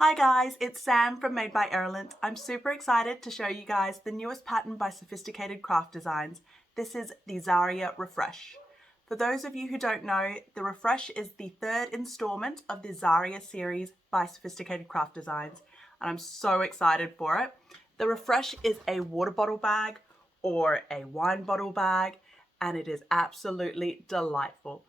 Hi guys, it's Sam from Made by Erland. I'm super excited to show you guys the newest pattern by Sewfisticated Craft Designs. This is the Xaria Refresh. For those of you who don't know, the Refresh is the third installment of the Xaria series by Sewfisticated Craft Designs, and I'm so excited for it. The Refresh is a water bottle bag or a wine bottle bag, and it is absolutely delightful.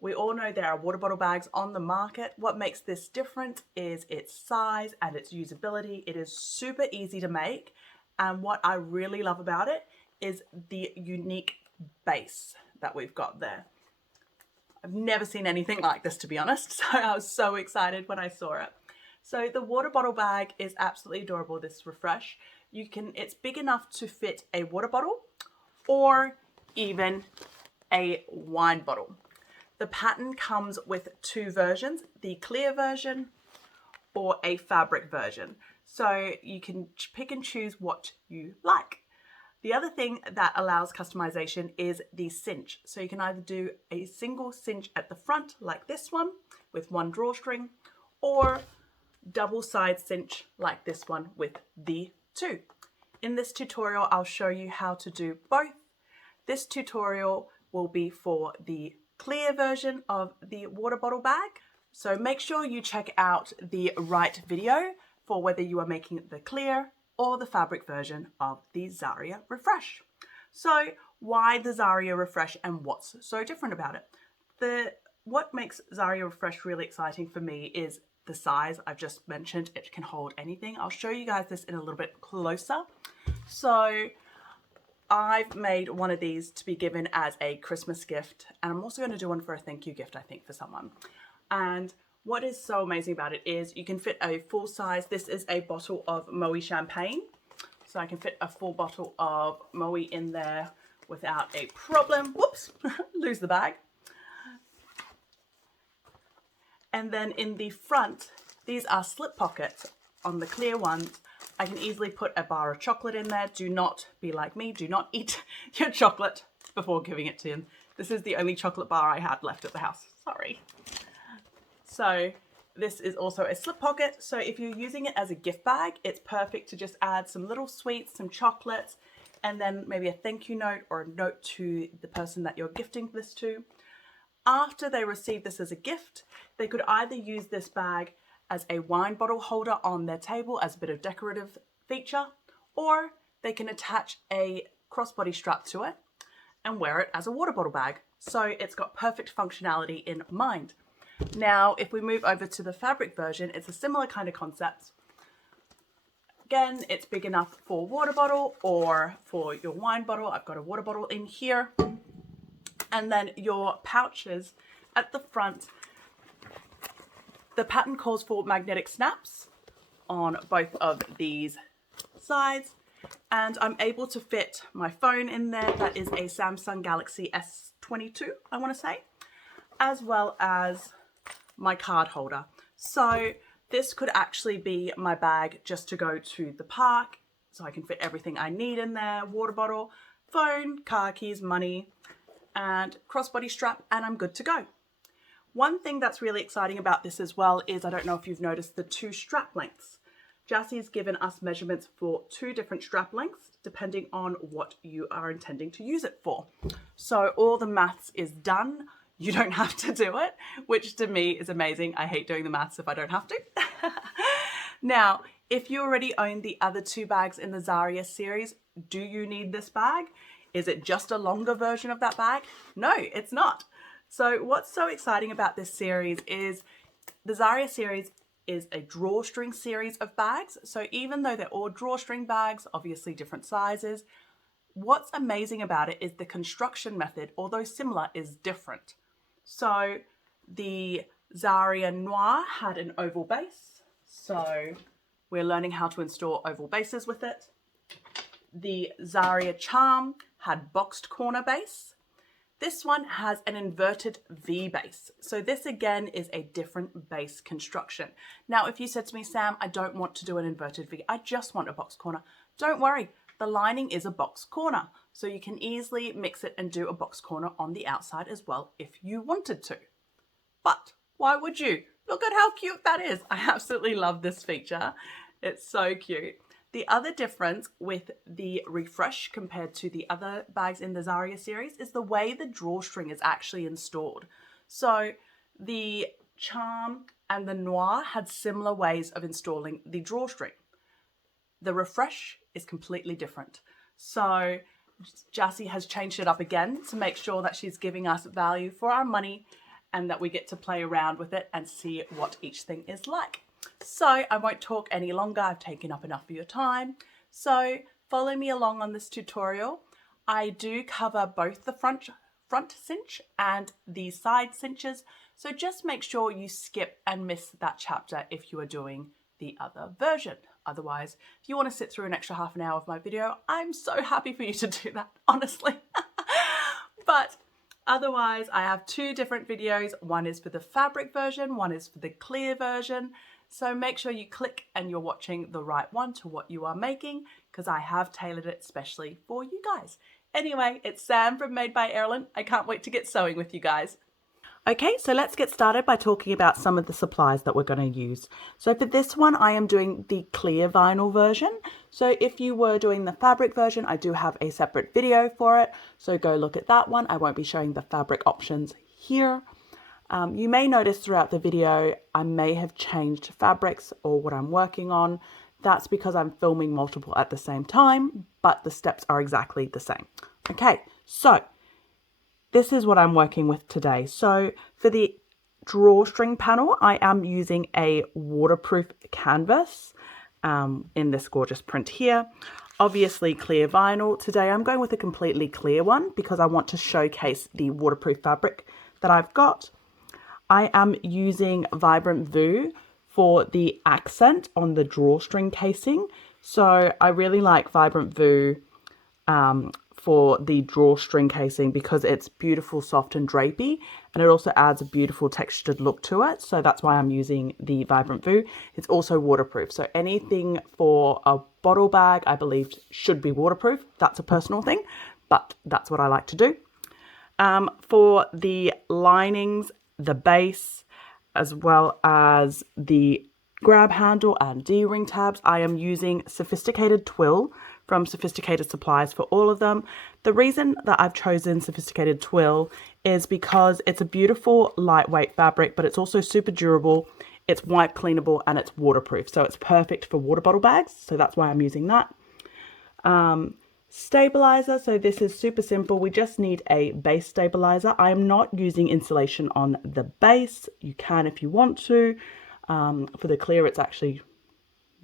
We all know there are water bottle bags on the market. What makes this different is its size and its usability. It is super easy to make, and what I really love about it is the unique base that we've got there. I've never seen anything like this, to be honest, so I was so excited when I saw it. So the water bottle bag is absolutely adorable, this Refresh. It's big enough to fit a water bottle or even a wine bottle. The pattern comes with two versions, the clear version or a fabric version. So you can pick and choose what you like. The other thing that allows customization is the cinch. So you can either do a single cinch at the front like this one with one drawstring, or double side cinch like this one with the two. In this tutorial, I'll show you how to do both. This tutorial will be for the clear version of the water bottle bag. So make sure you check out the right video for whether you are making the clear or the fabric version of the Xaria Refresh. So why the Xaria Refresh and what's so different about it? What makes Xaria Refresh really exciting for me is the size. I've just mentioned it can hold anything. I'll show you guys this in a little bit closer. So I've made one of these to be given as a Christmas gift, and I'm also going to do one for a thank you gift, I think, for someone. And what is so amazing about it is you can fit a full size. This is a bottle of Moe champagne, so I can fit a full bottle of Moe in there without a problem. Whoops, lose the bag. And then in the front, these are slip pockets on the clear ones. I can easily put a bar of chocolate in there. Do not be like me. Do not eat your chocolate before giving it to him. This is the only chocolate bar I had left at the house. Sorry. So this is also a slip pocket. So if you're using it as a gift bag, it's perfect to just add some little sweets, some chocolates, and then maybe a thank you note or a note to the person that you're gifting this to. After they receive this as a gift, they could either use this bag as a wine bottle holder on their table as a bit of decorative feature, or they can attach a crossbody strap to it and wear it as a water bottle bag. So it's got perfect functionality in mind. Now, if we move over to the fabric version, it's a similar kind of concept. Again, it's big enough for water bottle or for your wine bottle. I've got a water bottle in here. And then your pouches at the front. The pattern calls for magnetic snaps on both of these sides, and I'm able to fit my phone in there. That is a Samsung Galaxy S22, I want to say, as well as my card holder. So this could actually be my bag just to go to the park, so I can fit everything I need in there: water bottle, phone, car keys, money, and crossbody strap, and I'm good to go. One thing that's really exciting about this as well is, I don't know if you've noticed, the two strap lengths. Jassie's given us measurements for two different strap lengths depending on what you are intending to use it for. So all the maths is done. You don't have to do it, which to me is amazing. I hate doing the maths if I don't have to. Now, if you already own the other two bags in the Xaria series, do you need this bag? Is it just a longer version of that bag? No, it's not. So what's so exciting about this series is the Xaria series is a drawstring series of bags. So even though they're all drawstring bags, obviously different sizes, what's amazing about it is the construction method, although similar, is different. So the Xaria Noir had an oval base. So we're learning how to install oval bases with it. The Xaria Charm had boxed corner base. This one has an inverted V base. So this again is a different base construction. Now, if you said to me, Sam, I don't want to do an inverted V, I just want a box corner. Don't worry, the lining is a box corner. So you can easily mix it and do a box corner on the outside as well if you wanted to. But why would you? Look at how cute that is. I absolutely love this feature. It's so cute. The other difference with the Refresh compared to the other bags in the Xaria series is the way the drawstring is actually installed. So the Charm and the Noir had similar ways of installing the drawstring. The Refresh is completely different. So Jassy has changed it up again to make sure that she's giving us value for our money and that we get to play around with it and see what each thing is like. So I won't talk any longer. I've taken up enough of your time. So follow me along on this tutorial. I do cover both the front cinch and the side cinches. So just make sure you skip and miss that chapter if you are doing the other version. Otherwise, if you want to sit through an extra half an hour of my video, I'm so happy for you to do that, honestly. But otherwise, I have two different videos. One is for the fabric version, one is for the clear version. So make sure you click and you're watching the right one to what you are making, because I have tailored it especially for you guys. Anyway, it's Sam from Made by Erilyn. I can't wait to get sewing with you guys. Okay, so let's get started by talking about some of the supplies that we're going to use. So for this one, I am doing the clear vinyl version. So if you were doing the fabric version, I do have a separate video for it. So go look at that one. I won't be showing the fabric options here. You may notice throughout the video, I may have changed fabrics or what I'm working on. That's because I'm filming multiple at the same time, but the steps are exactly the same. Okay, so this is what I'm working with today. So for the drawstring panel, I am using a waterproof canvas in this gorgeous print here. Obviously clear vinyl. Today I'm going with a completely clear one because I want to showcase the waterproof fabric that I've got. I am using Vibrant Vu for the accent on the drawstring casing. So I really like Vibrant Vu for the drawstring casing because it's beautiful, soft and drapey, and it also adds a beautiful textured look to it. So that's why I'm using the Vibrant Vu. It's also waterproof. So anything for a bottle bag, I believe, should be waterproof. That's a personal thing, but that's what I like to do. For the linings, the base, as well as the grab handle and D-ring tabs, I am using Sewfisticated Twill from Sewfisticated Supplies for all of them. The reason that I've chosen Sewfisticated Twill is because it's a beautiful lightweight fabric, but it's also super durable, it's wipe cleanable, and it's waterproof. So it's perfect for water bottle bags. So that's why I'm using that. Stabilizer, so this is super simple. We just need a base stabilizer. I am not using insulation on the base. You can if you want to. For the clear, it's actually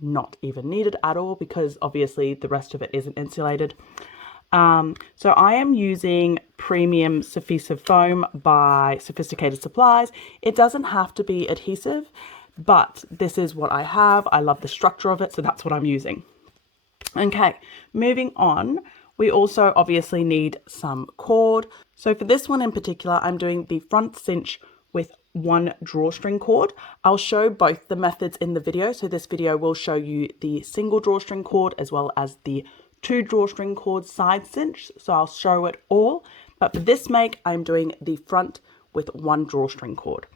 not even needed at all because obviously the rest of it isn't insulated. So I am using premium Sufficient foam by Sewfisticated Supplies. It doesn't have to be adhesive, but this is what I have. I love the structure of it, so that's what I'm using. Okay, moving on, we also obviously need some cord. So for this one in particular, I'm doing the front cinch with one drawstring cord. I'll show both the methods in the video. So this video will show you the single drawstring cord as well as the two drawstring cord side cinch. So I'll show it all. But for this make, I'm doing the front with one drawstring cord.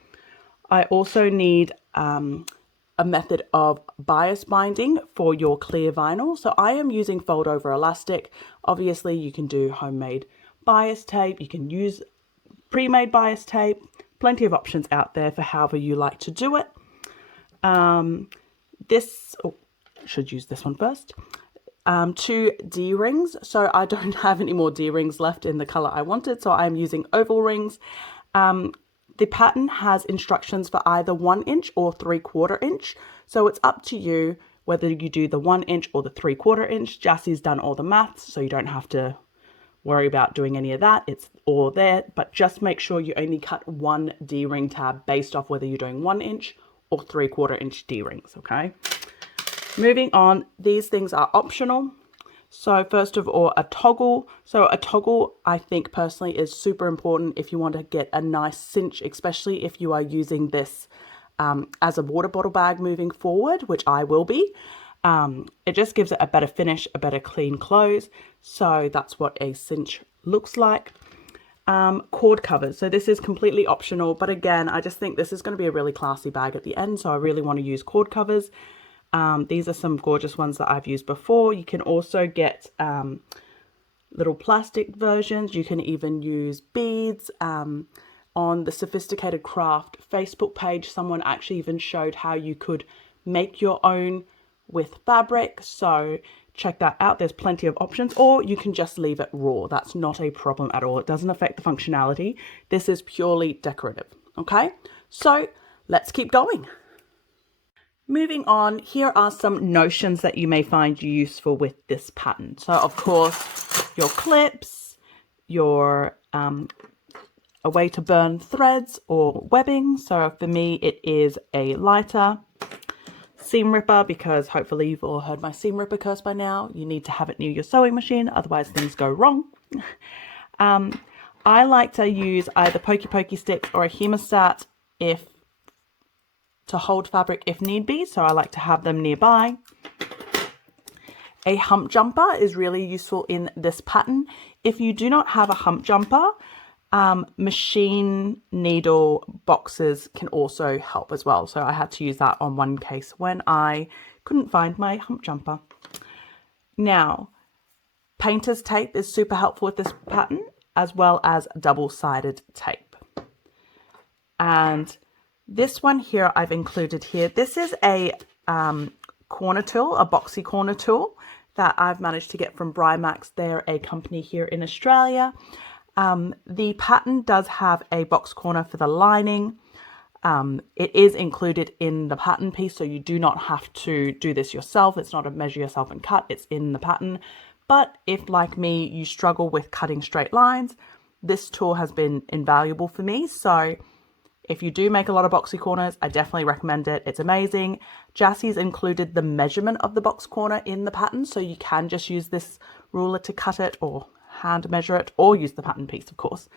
I also need a method of bias binding for your clear vinyl. So I am using fold over elastic. Obviously you can do homemade bias tape. You can use pre-made bias tape. Plenty of options out there for however you like to do it. Should use this one first. 2 D-rings. So I don't have any more D-rings left in the color I wanted. So I'm using oval rings. The pattern has instructions for either 1 inch or 3/4 inch. So it's up to you whether you do the 1 inch or the 3/4 inch. Jassy's done all the maths, so you don't have to worry about doing any of that. It's all there, but just make sure you only cut 1 D-ring tab based off whether you're doing 1 inch or 3/4 inch D-rings, okay? Moving on, these things are optional. So first of all, a toggle. So a toggle, I think personally, is super important if you want to get a nice cinch, especially if you are using this as a water bottle bag moving forward, which I will be. It just gives it a better finish, a better clean close. So that's what a cinch looks like. cord covers. So this is completely optional, but again, I just think this is going to be a really classy bag at the end, so I really want to use cord covers. These are some gorgeous ones that I've used before. You can also get little plastic versions. You can even use beads. On the Sewfisticated Craft Facebook page, someone actually even showed how you could make your own with fabric, so check that out. There's plenty of options, or you can just leave it raw. That's not a problem at all. It doesn't affect the functionality. This is purely decorative. Okay, so let's keep going. Moving on, here are some notions that you may find useful with this pattern. So of course, your clips, your a way to burn threads or webbing. So for me, it is a lighter, seam ripper, because hopefully you've all heard my seam ripper curse by now. You need to have it near your sewing machine, otherwise things go wrong. I like to use either pokey sticks or a hemostat to hold fabric if need be, so I like to have them nearby. A hump jumper is really useful in this pattern. If you do not have a hump jumper, machine needle boxes can also help as well. So I had to use that on one case when I couldn't find my hump jumper. Now, painter's tape is super helpful with this pattern, as well as double-sided tape. And this one here I've included here. This is a corner tool, a boxy corner tool that I've managed to get from Brymax. They're a company here in Australia. The pattern does have a box corner for the lining. It is included in the pattern piece, so you do not have to do this yourself. It's not a measure yourself and cut, it's in the pattern. But if, like me, you struggle with cutting straight lines, this tool has been invaluable for me. So if you do make a lot of boxy corners, I definitely recommend it. It's amazing. Jassie's included the measurement of the box corner in the pattern, so you can just use this ruler to cut it, or hand measure it, or use the pattern piece, of course.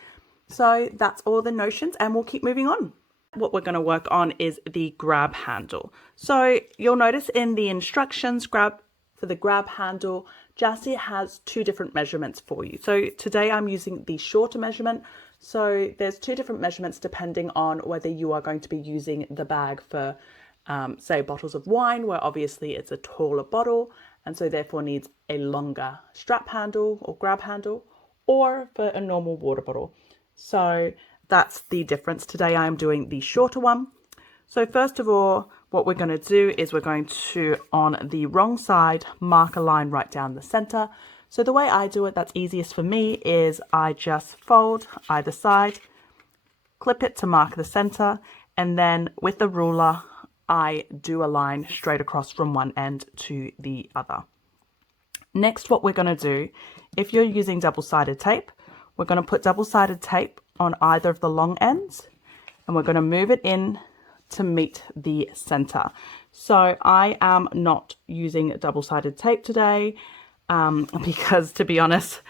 So that's all the notions, and we'll keep moving on. What we're going to work on is the grab handle. So you'll notice in the instructions for the grab handle, Jassie has two different measurements for you. So today I'm using the shorter measurement. So there's two different measurements depending on whether you are going to be using the bag for, say, bottles of wine, where obviously it's a taller bottle, and so therefore needs a longer strap handle or grab handle, or for a normal water bottle. So that's the difference. Today I am doing the shorter one. So first of all, what we're going to do is we're going to, on the wrong side, mark a line right down the center. So the way I do it, that's easiest for me, is I just fold either side, clip it to mark the center, and then with the ruler, I do a line straight across from one end to the other. Next, what we're going to do, if you're using double-sided tape, we're going to put double-sided tape on either of the long ends, and we're going to move it in to meet the center. So I am not using double-sided tape today because, to be honest,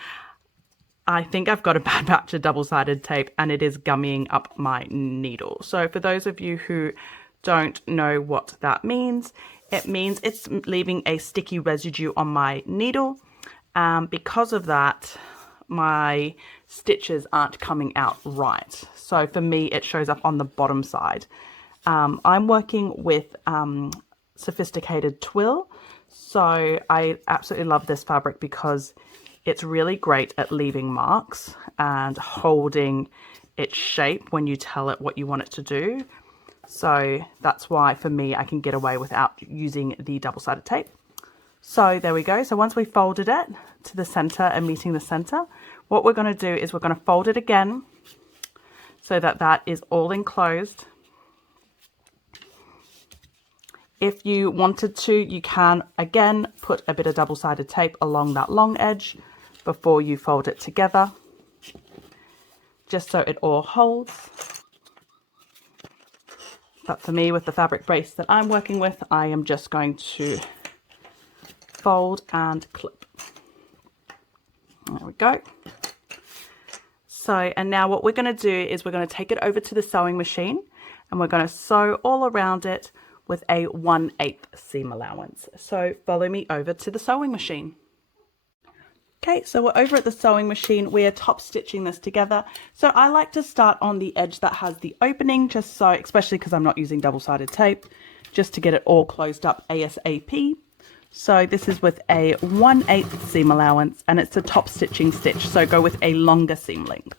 I think I've got a bad batch of double-sided tape and it is gummying up my needle. So for those of you who don't know what that means, it means it's leaving a sticky residue on my needle. Because of that, my stitches aren't coming out right. So for me, it shows up on the bottom side. I'm working with Sewfisticated Twill. So I absolutely love this fabric because it's really great at leaving marks and holding its shape when you tell it what you want it to do. So that's why, for me, I can get away without using the double-sided tape. So there we go. So once we folded it to the center and meeting the center, what we're going to do is we're going to fold it again so that that is all enclosed. If you wanted to, you can, again, put a bit of double-sided tape along that long edge before you fold it together, just so it all holds. But for me, with the fabric base that I'm working with, I am just going to fold and clip. There we go. So, and now what we're going to do is we're going to take it over to the sewing machine and we're going to sew all around it with a 1/8 seam allowance. So follow me over to the sewing machine. Okay, so we're over at the sewing machine. We are top stitching this together. So I like to start on the edge that has the opening, just so, especially because I'm not using double-sided tape, just to get it all closed up ASAP. So this is with a 1/8 seam allowance, and it's a top stitching stitch, so go with a longer seam length.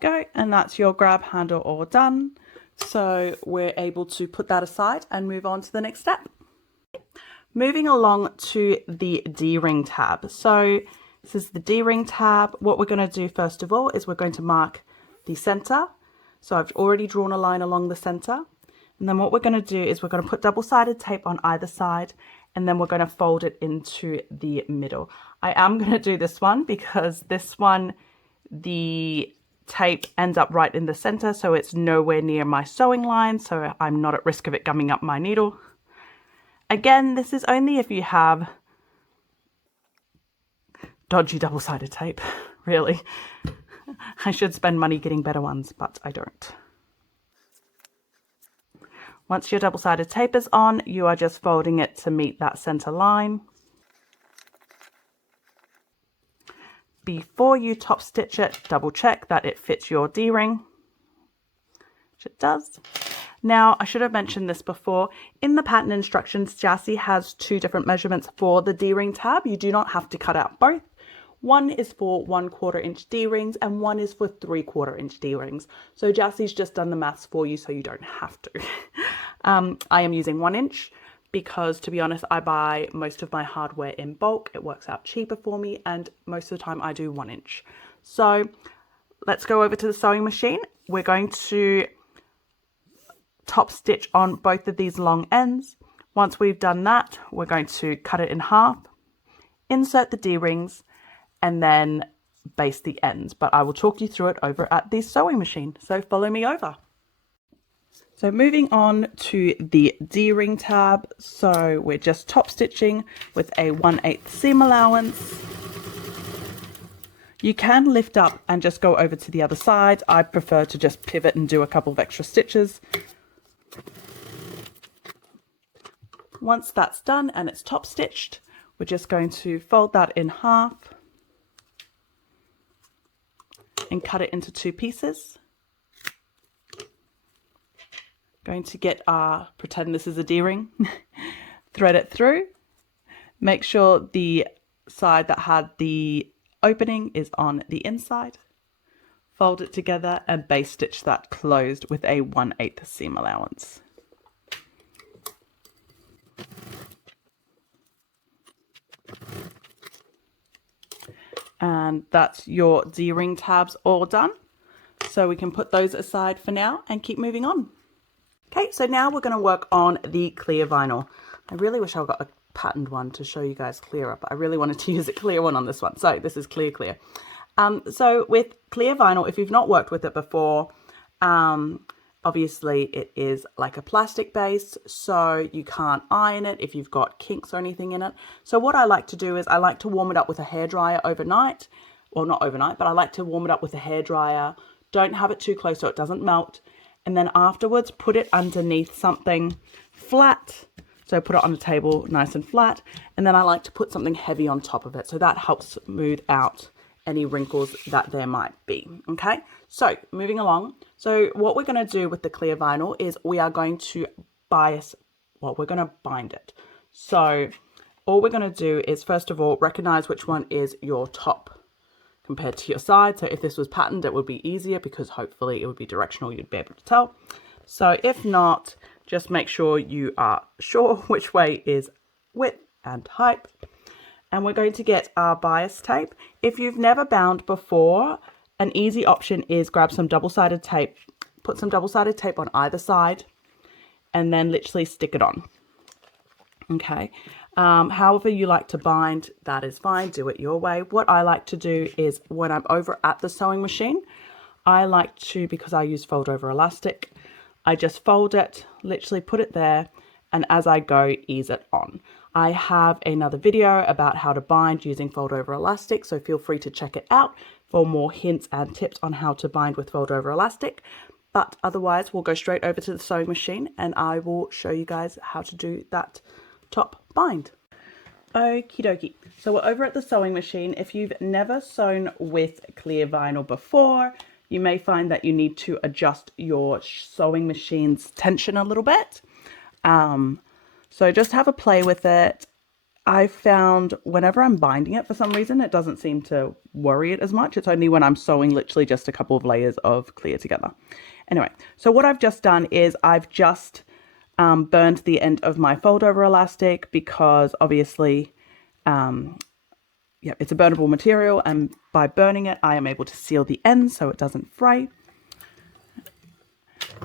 Go, and that's your grab handle all done. So we're able to put that aside and move on to the next step. Moving along to the D-ring tab. So this is the D-ring tab. What we're going to do first of all is we're going to mark the center. So I've already drawn a line along the center. And then what we're going to do is we're going to put double-sided tape on either side, and then we're going to fold it into the middle. I am going to do this one because this one, the tape ends up right in the center, so it's nowhere near my sewing line, so I'm not at risk of it gumming up my needle. Again, this is only if you have dodgy double-sided tape, really. I should spend money getting better ones, but I don't. Once your double-sided tape is on, you are just folding it to meet that center line. Before you top stitch it, double check that it fits your D-ring, which it does. Now, I should have mentioned this before. In the pattern instructions, Jassy has 2 different measurements for the D-ring tab. You do not have to cut out both. One is for 1/4 inch D-rings and one is for 3/4 inch D-rings. So Jassy's just done the maths for you so you don't have to. I am using 1 inch because, to be honest, I buy most of my hardware in bulk. It works out cheaper for me, and most of the time I do 1 inch. So let's go over to the sewing machine. We're going to top stitch on both of these long ends. Once we've done that, we're going to cut it in half, insert the D-rings, and then baste the ends. But I will talk you through it over at the sewing machine. So follow me over. So moving on to the D-ring tab. So we're just top stitching with a 1/8 seam allowance. You can lift up and just go over to the other side. I prefer to just pivot and do a couple of extra stitches. Once that's done and it's top stitched, we're just going to fold that in half and cut it into 2 pieces. Going to get our, pretend this is a D-ring, thread it through. Make sure the side that had the opening is on the inside. Fold it together and base stitch that closed with a 1/8 seam allowance. And that's your D-ring tabs all done. So we can put those aside for now and keep moving on. Okay, so now we're going to work on the clear vinyl. I really wish I got a patterned one to show you guys clearer, but I really wanted to use a clear one on this one. So this is clear. So with clear vinyl, if you've not worked with it before, obviously it is like a plastic base, so you can't iron it if you've got kinks or anything in it. So what I like to do is I like to warm it up with a hairdryer overnight. Well, not overnight, but I like to warm it up with a hairdryer. Don't have it too close so it doesn't melt. And then afterwards, put it underneath something flat. So put it on a table nice and flat. And then I like to put something heavy on top of it. So that helps smooth out any wrinkles that there might be. Okay, so moving along. So what we're going to do with the clear vinyl is we are going to we're going to bind it. So all we're going to do is, first of all, recognize which one is your top compared to your side. So if this was patterned, it would be easier because hopefully it would be directional. You'd be able to tell. So if not, just make sure you are sure which way is width and height. And we're going to get our bias tape. If you've never bound before, an easy option is grab some double-sided tape, put some double-sided tape on either side, and then literally stick it on. Okay. However you like to bind, that is fine. Do it your way. What I like to do is when I'm over at the sewing machine, I like to, because I use fold over elastic, I just fold it, literally put it there, and as I go, ease it on. I have another video about how to bind using fold over elastic, so feel free to check it out for more hints and tips on how to bind with fold over elastic. But otherwise, we'll go straight over to the sewing machine and I will show you guys how to do that top bind. Okie dokie. So we're over at the sewing machine. If you've never sewn with clear vinyl before, you may find that you need to adjust your sewing machine's tension a little bit. So just have a play with it. I found whenever I'm binding it, for some reason, it doesn't seem to worry it as much. It's only when I'm sewing literally just a couple of layers of clear together. Anyway, so what I've just done is I've just burned the end of my fold over elastic because obviously, it's a burnable material, and by burning it, I am able to seal the ends so it doesn't fray.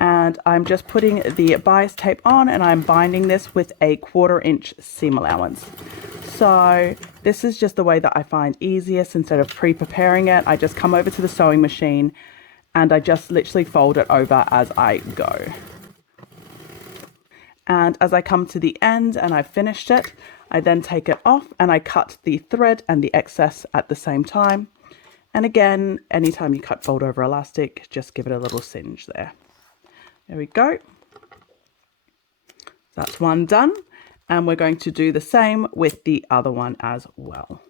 And I'm just putting the bias tape on and I'm binding this with a 1/4 inch seam allowance. So this is just the way that I find easiest. Instead of pre-preparing it, I just come over to the sewing machine and I just literally fold it over as I go. And as I come to the end and I've finished it, I then take it off and I cut the thread and the excess at the same time. And again, anytime you cut fold over elastic, just give it a little singe there. There we go. That's one done. And we're going to do the same with the other one as well.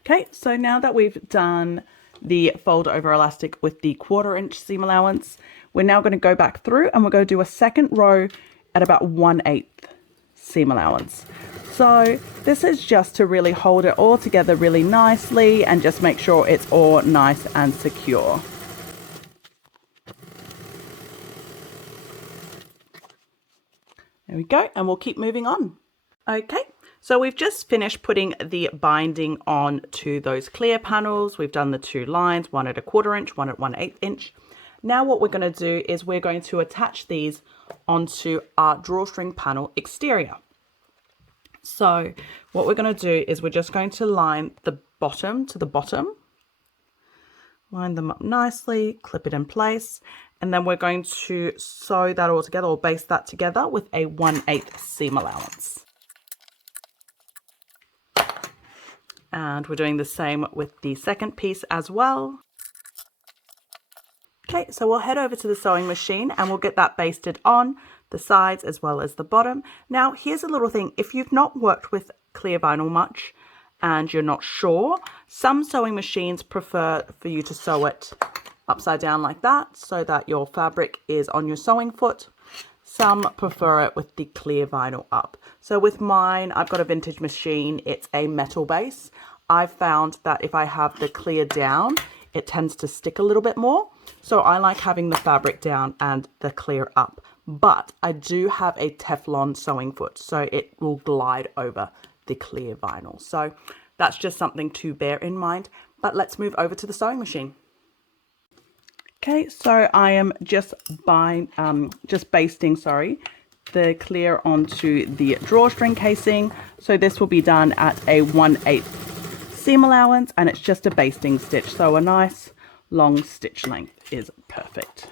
Okay, so now that we've done the fold over elastic with the 1/4 inch seam allowance, we're now going to go back through and we're going to do a second row at about 1/8 seam allowance. So this is just to really hold it all together really nicely and just make sure it's all nice and secure. There we go, and we'll keep moving on. Okay, so we've just finished putting the binding on to those clear panels. We've done the 2 lines, one at a 1/4 inch, one at 1/8 inch. Now what we're going to do is we're going to attach these onto our drawstring panel exterior. So what we're going to do is we're just going to line the bottom to the bottom, line them up nicely, clip it in place, and then we're going to sew that all together or baste that together with a 1/8 seam allowance. And we're doing the same with the second piece as well. Okay, so we'll head over to the sewing machine and we'll get that basted on the sides as well as the bottom. Now, here's a little thing. If you've not worked with clear vinyl much and you're not sure, some sewing machines prefer for you to sew it upside down like that so that your fabric is on your sewing foot. Some prefer it with the clear vinyl up. So with mine, I've got a vintage machine. It's a metal base. I've found that if I have the clear down, it tends to stick a little bit more. So I like having the fabric down and the clear up. But I do have a Teflon sewing foot, so it will glide over the clear vinyl. So that's just something to bear in mind. But let's move over to the sewing machine. Okay, so I am just basting, the clear onto the drawstring casing. So this will be done at a 1/8 seam allowance, and it's just a basting stitch. So a nice long stitch length is perfect.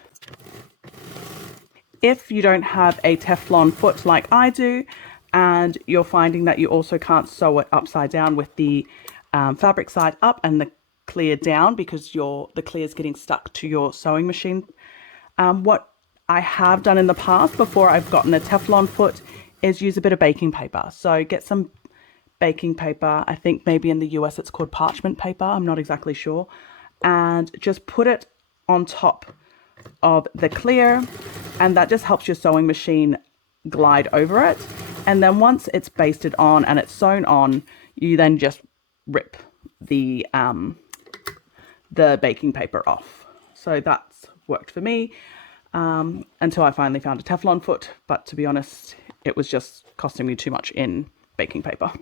If you don't have a Teflon foot like I do, and you're finding that you also can't sew it upside down with the fabric side up and the clear down because the clear is getting stuck to your sewing machine, what I have done in the past before I've gotten a Teflon foot is use a bit of baking paper. So get some baking paper. I think maybe in the US it's called parchment paper. I'm not exactly sure. And just put it on top of the clear, and that just helps your sewing machine glide over it. And then once it's basted on and it's sewn on, you then just rip the baking paper off. So that's worked for me until I finally found a Teflon foot. But to be honest, it was just costing me too much in baking paper.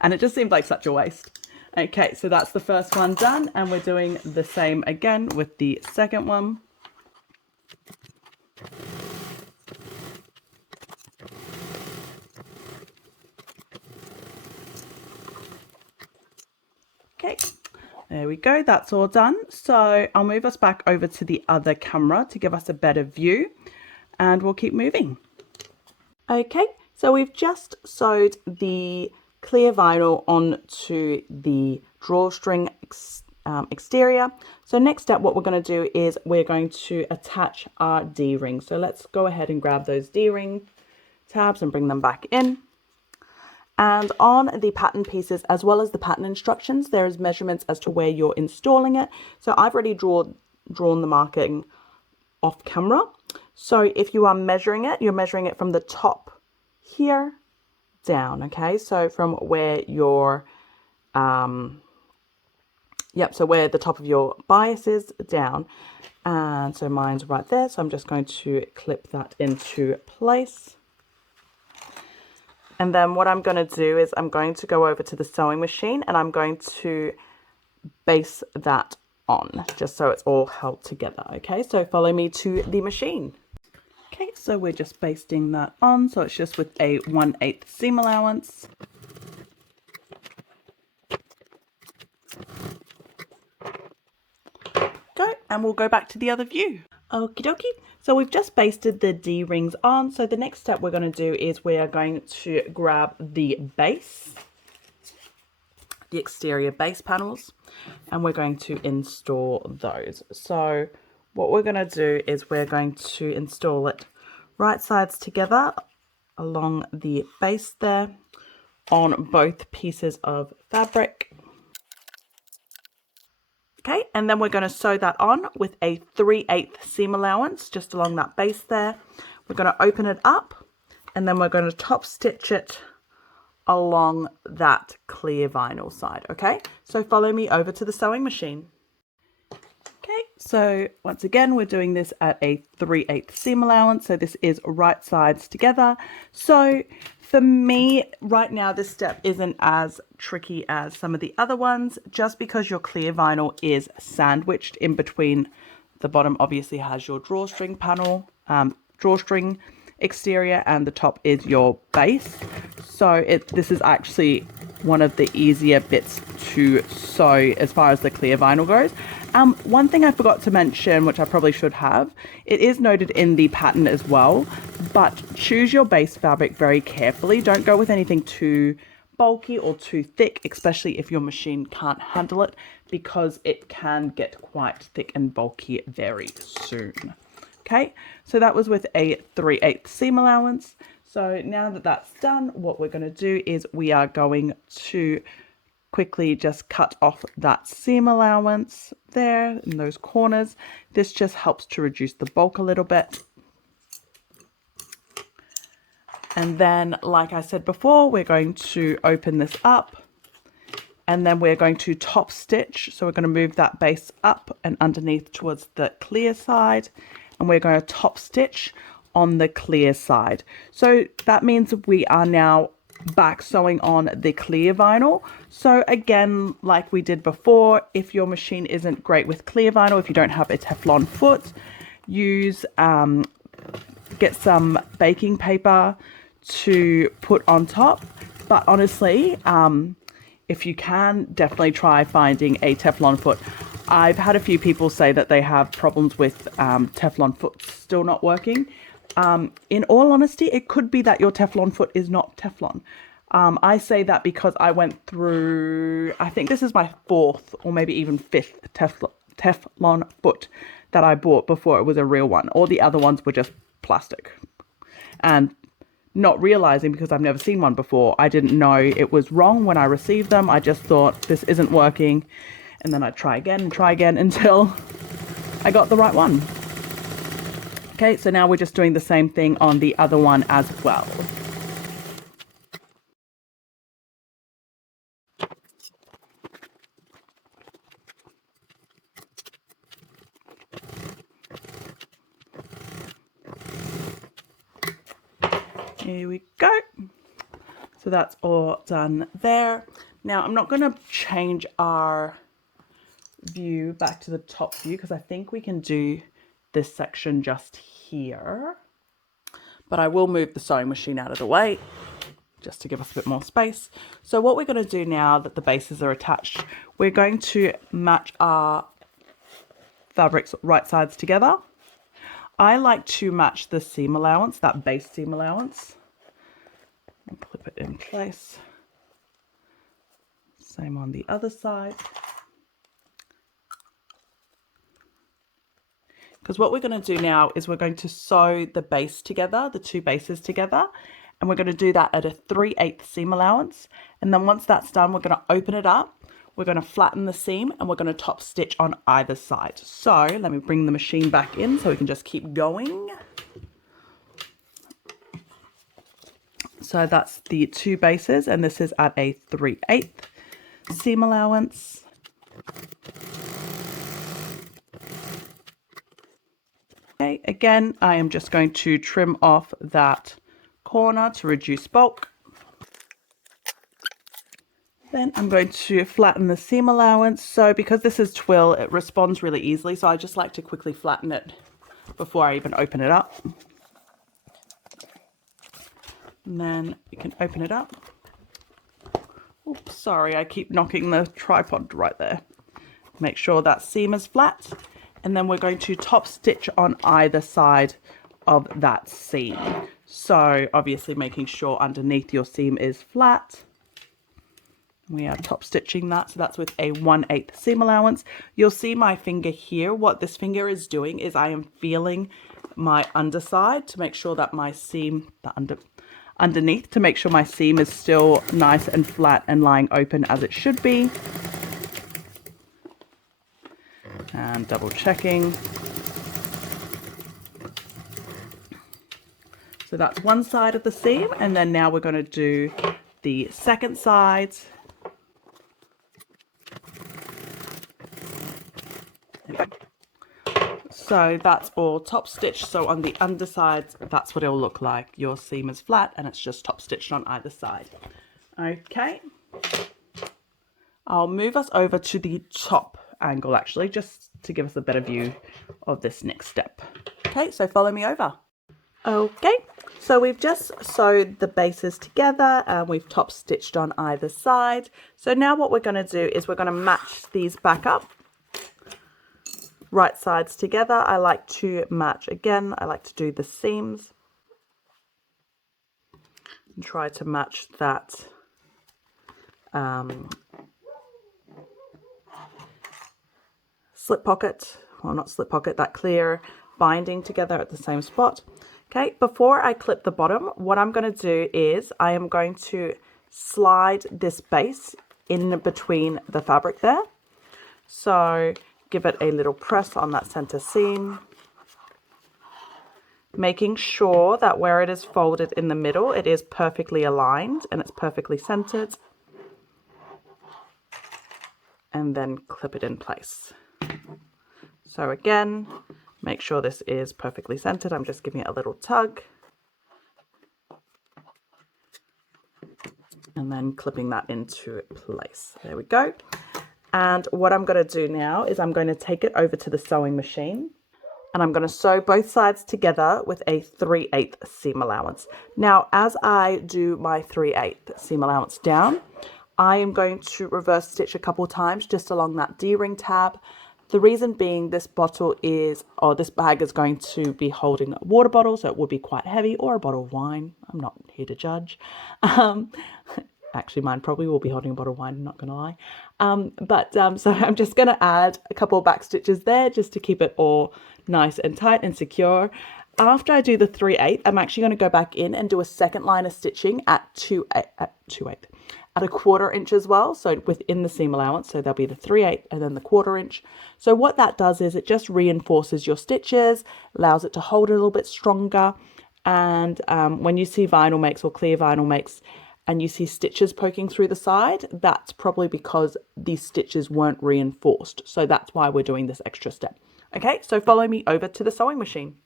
And it just seemed like such a waste. Okay, so that's the first one done, and we're doing the same again with the second one. There we go, that's all done. So I'll move us back over to the other camera to give us a better view, and we'll keep moving. Okay, so we've just sewed the clear vinyl onto the drawstring exterior. So next step, what we're going to do is we're going to attach our D-rings. So let's go ahead and grab those D-ring tabs and bring them back in. And on the pattern pieces, as well as the pattern instructions, there is measurements as to where you're installing it. So I've already drawn the marking off camera. So if you are measuring it, you're measuring it from the top here down, okay? So from where your, so where the top of your bias is down. And so mine's right there. So I'm just going to clip that into place. And then what I'm going to do is I'm going to go over to the sewing machine and I'm going to base that on, just so it's all held together, okay? So follow me to the machine. Okay, so we're just basting that on, so it's just with a 1/8 seam allowance. Go, and we'll go back to the other view. Okie dokie. So we've just basted the D-rings on. So the next step we're going to do is we are going to grab the base, the exterior base panels, and we're going to install those. So what we're going to do is we're going to install it right sides together along the base there on both pieces of fabric. Okay, and then we're going to sew that on with a 3/8 seam allowance just along that base there. We're going to open it up and then we're going to top stitch it along that clear vinyl side, okay? So follow me over to the sewing machine. Okay, so once again, we're doing this at a 3/8 seam allowance. So this is right sides together. So for me, right now, this step isn't as tricky as some of the other ones, just because your clear vinyl is sandwiched in between. The bottom obviously has your drawstring panel, drawstring exterior, and the top is your base. So this is actually one of the easier bits to sew as far as the clear vinyl goes. One thing I forgot to mention, which I probably should have, it is noted in the pattern as well, but choose your base fabric very carefully. Don't go with anything too bulky or too thick, especially if your machine can't handle it, because it can get quite thick and bulky very soon. Okay, so that was with a 3/8 seam allowance. So now that that's done, what we're going to do is we are going to quickly just cut off that seam allowance there in those corners. This just helps to reduce the bulk a little bit. And then, like I said before, we're going to open this up and then we're going to top stitch. So we're going to move that base up and underneath towards the clear side, and we're going to top stitch on the clear side. So that means we are now back sewing on the clear vinyl. So again, like we did before, if your machine isn't great with clear vinyl, if you don't have a Teflon foot, use get some baking paper to put on top. But honestly, if you can, definitely try finding a Teflon foot. I've had a few people say that they have problems with Teflon foot still not working. In all honesty, it could be that your Teflon foot is not Teflon. I say that because I went through, I think this is my 4th or maybe even 5th Teflon foot that I bought before it was a real one. All the other ones were just plastic. And not realizing, because I've never seen one before, I didn't know it was wrong when I received them. I just thought this isn't working. And then I'd try again until I got the right one. Okay, so now we're just doing the same thing on the other one as well. Here we go. So that's all done there. Now I'm not going to change our view back to the top view because I think we can do this section just here. But I will move the sewing machine out of the way. just to give us a bit more space. So what we're going to do now that the bases are attached, we're going to match our fabrics right sides together. I like to match the seam allowance, that base seam allowance, and clip it in place. Same on the other side. Because what we're going to do now is we're going to sew the base together, the two bases together, and we're going to do that at a 3/8 seam allowance. And then once that's done, we're going to open it up, we're going to flatten the seam, and we're going to top stitch on either side. So let me bring the machine back in so we can just keep going. So that's the two bases, and this is at a 3/8 seam allowance. Okay, again, I am just going to trim off that corner to reduce bulk. Then I'm going to flatten the seam allowance. So because this is twill, it responds really easily. So I just like to quickly flatten it before I even open it up. And then you can open it up. Oops, sorry, I keep knocking the tripod right there. Make sure that seam is flat. And then we're going to top stitch on either side of that seam. So obviously making sure underneath your seam is flat. We are top stitching that, so that's with a 1/8 seam allowance. You'll see my finger here. What this finger is doing is I am feeling my underside to make sure that my seam, underneath, to make sure my seam is still nice and flat and lying open as it should be. And double checking. So that's one side of the seam, and then now we're going to do the second side. So that's all top stitched. So on the underside, that's what it'll look like. Your seam is flat and it's just top stitched on either side. Okay. I'll move us over to the top angle actually, just to give us a better view of this next step. Okay, so follow me over. Okay, so we've just sewed the bases together and we've top stitched on either side. So now what we're going to do is we're going to match these back up. Right sides together. I like to match again. I like to do the seams and try to match that slip pocket, well not slip pocket, that clear binding together at the same spot. Okay, before I clip the bottom, what I'm going to do is I am going to slide this base in between the fabric there. So give it a little press on that center seam, making sure that where it is folded in the middle, it is perfectly aligned and it's perfectly centered. And then clip it in place. So again, make sure this is perfectly centered. I'm just giving it a little tug. And then clipping that into place. There we go. And what I'm going to do now is I'm going to take it over to the sewing machine. And I'm going to sew both sides together with a 3/8 seam allowance. Now, as I do my 3/8 seam allowance down, I am going to reverse stitch a couple times just along that D-ring tab. The reason being this bottle is, or this bag is going to be holding a water bottle, so it would be quite heavy, or a bottle of wine. I'm not here to judge. Actually, mine probably will be holding a bottle of wine, I'm not going to lie. So I'm just going to add a couple of back stitches there just to keep it all nice and tight and secure. After I do the 3/8, I'm actually going to go back in and do a second line of stitching at 2/8, at a 1/4 inch as well. So within the seam allowance, so there'll be the 3/8 and then the 1/4 inch. So what that does is it just reinforces your stitches, allows it to hold a little bit stronger. And when you see vinyl makes or clear vinyl makes, and you see stitches poking through the side, that's probably because these stitches weren't reinforced. So that's why we're doing this extra step. Okay, so follow me over to the sewing machine.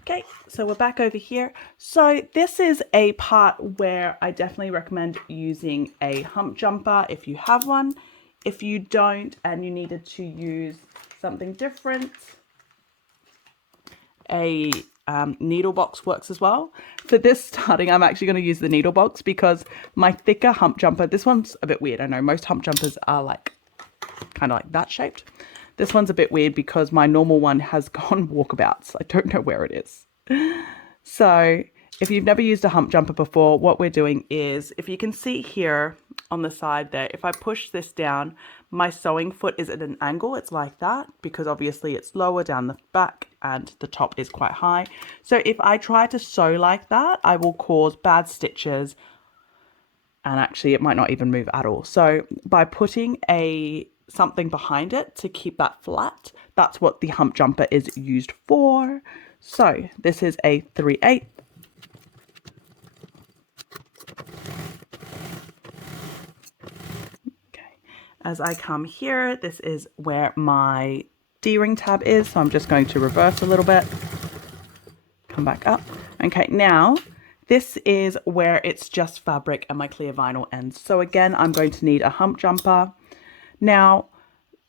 Okay, so we're back over here. So this is a part where I definitely recommend using a hump jumper if you have one. If you don't and you needed to use something different, a needle box works as well. For this starting, I'm actually going to use the needle box because my thicker hump jumper, this one's a bit weird. I know most hump jumpers are like kind of like that shaped. This one's a bit weird because my normal one has gone walkabouts. I don't know where it is. So if you've never used a hump jumper before, what we're doing is, if you can see here on the side there, if I push this down, my sewing foot is at an angle. It's like that because obviously it's lower down the back and the top is quite high. So if I try to sew like that, I will cause bad stitches, and actually it might not even move at all. So by putting something behind it to keep that flat, that's what the hump jumper is used for. So this is a 3/8. Okay, as I come here, this is where my D-ring tab is, so I'm just going to reverse a little bit, come back up. Okay, now this is where it's just fabric and my clear vinyl ends. So again, I'm going to need a hump jumper. Now,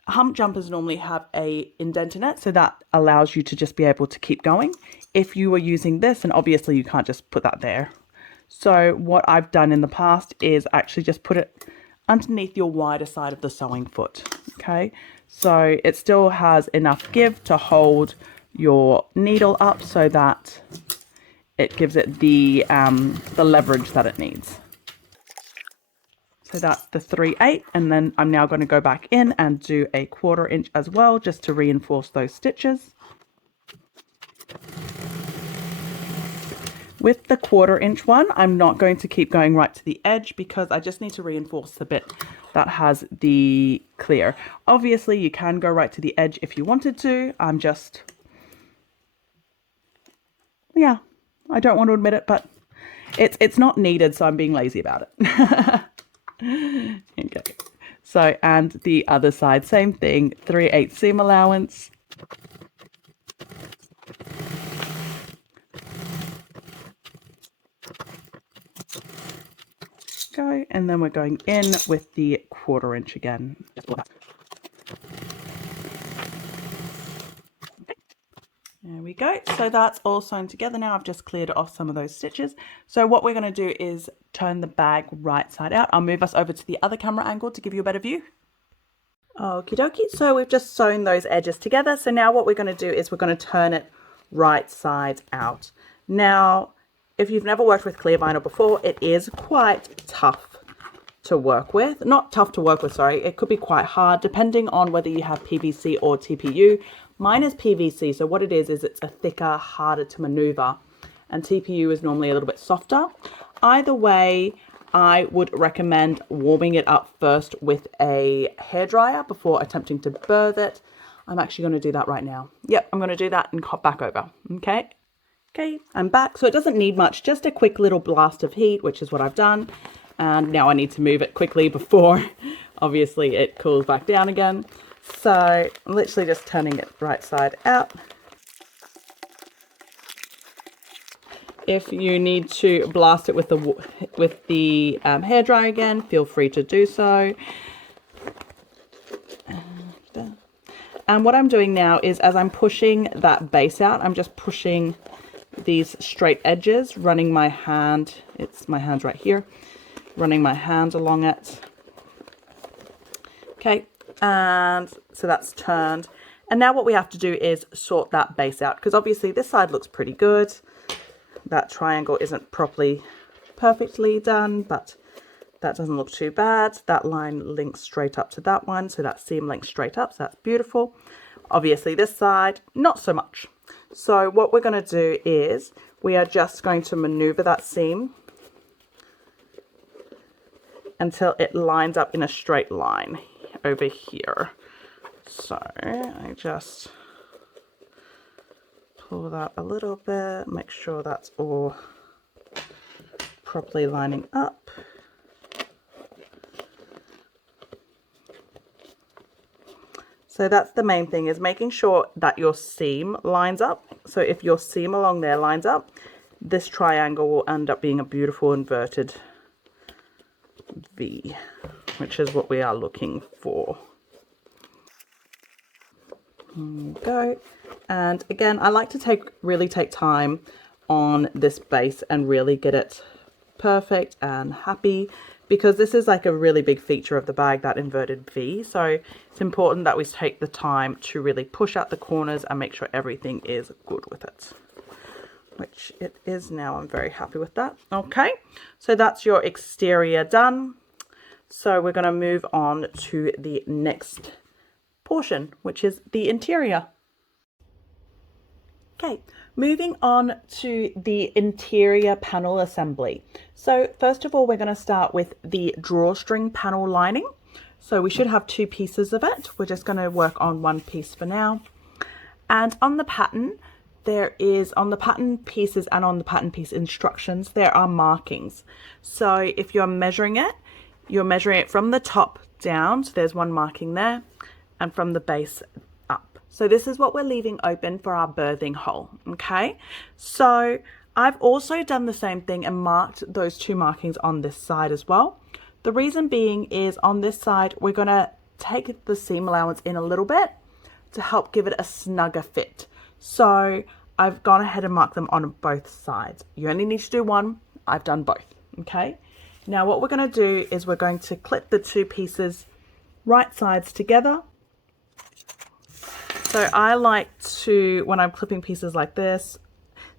hump jumpers normally have a indent in it, so that allows you to just be able to keep going. If you were using this, and obviously you can't just put that there. So what I've done in the past is actually just put it underneath your wider side of the sewing foot. Okay, so it still has enough give to hold your needle up so that it gives it the leverage that it needs. So that's the 3/8, and then I'm now going to go back in and do a 1/4 inch as well, just to reinforce those stitches. With the 1/4 inch one, I'm not going to keep going right to the edge because I just need to reinforce the bit that has the clear. Obviously, you can go right to the edge if you wanted to. I'm just, yeah, I don't want to admit it, but it's not needed, so I'm being lazy about it. Okay, so, and the other side, same thing, 3/8 seam allowance. Go, and then we're going in with the 1/4 inch again. There we go. So that's all sewn together now. I've just cleared off some of those stitches. So what we're going to do is turn the bag right side out. I'll move us over to the other camera angle to give you a better view. Okie dokie. So we've just sewn those edges together. So now what we're going to do is we're going to turn it right side out. Now, if you've never worked with clear vinyl before, it is quite tough to work with. Not tough to work with, sorry. It could be quite hard depending on whether you have PVC or TPU. Mine is PVC, so what it is it's a thicker, harder to maneuver, and TPU is normally a little bit softer. Either way, I would recommend warming it up first with a hairdryer before attempting to birth it. I'm actually going to do that right now. Yep, I'm going to do that and hop back over. Okay, I'm back. So it doesn't need much, just a quick little blast of heat, which is what I've done. And now I need to move it quickly before, obviously, it cools back down again. So I'm literally just turning it right side out. If you need to blast it with the hairdryer again, feel free to do so. And what I'm doing now is, as I'm pushing that base out, I'm just pushing these straight edges, running my hand, my hand's right here, running my hand along it. Okay, and so that's turned. And now what we have to do is sort that base out, because obviously this side looks pretty good. That triangle isn't perfectly done, but that doesn't look too bad. That line links straight up to that one, so that seam links straight up, so that's beautiful. Obviously this side, not so much. So what we're going to do is we are just going to maneuver that seam until it lines up in a straight line over here. So I just pull that a little bit, make sure that's all properly lining up. So that's the main thing, is making sure that your seam lines up. So if your seam along there lines up, this triangle will end up being a beautiful inverted V, which is what we are looking for. Go. And again, I like to really take time on this base and really get it perfect and happy, because this is like a really big feature of the bag, that inverted V. So it's important that we take the time to really push out the corners and make sure everything is good with it, which it is now. I'm very happy with that. Okay, so that's your exterior done. So we're going to move on to the next portion, which is the interior. Okay, moving on to the interior panel assembly. So first of all, we're going to start with the drawstring panel lining. So we should have 2 pieces of it. We're just going to work on 1 piece for now. And on the pattern, on the pattern pieces and on the pattern piece instructions, there are markings. So if you're measuring it from the top down. So there's 1 marking there, and from the base up. So this is what we're leaving open for our birthing hole. Okay, so I've also done the same thing and marked those 2 markings on this side as well. The reason being is on this side, we're going to take the seam allowance in a little bit to help give it a snugger fit. So I've gone ahead and marked them on both sides. You only need to do 1. I've done both. Okay. Now what we're going to do is we're going to clip the 2 pieces right sides together. So I like to, when I'm clipping pieces like this,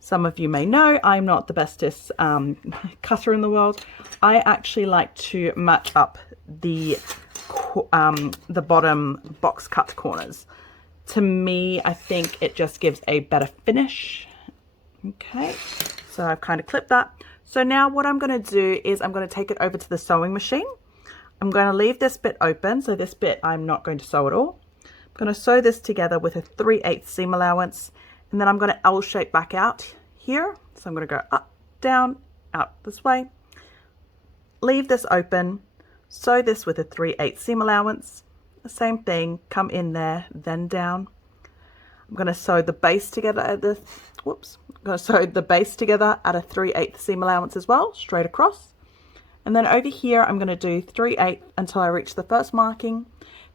some of you may know I'm not the bestest cutter in the world. I actually like to match up the bottom box cut corners. To me, I think it just gives a better finish. Okay, so I've kind of clipped that. So now what I'm going to do is I'm going to take it over to the sewing machine. I'm going to leave this bit open. So this bit I'm not going to sew at all. I'm going to sew this together with a 3/8 seam allowance, and then I'm going to L shape back out here. So I'm going to go up, down, out this way. Leave this open, sew this with a 3/8 seam allowance. The same thing, come in there, then down. I'm going to sew the base together at the, I'm going to sew the base together at a 3/8 seam allowance as well, straight across. And then over here, I'm going to do 3/8 until I reach the first marking.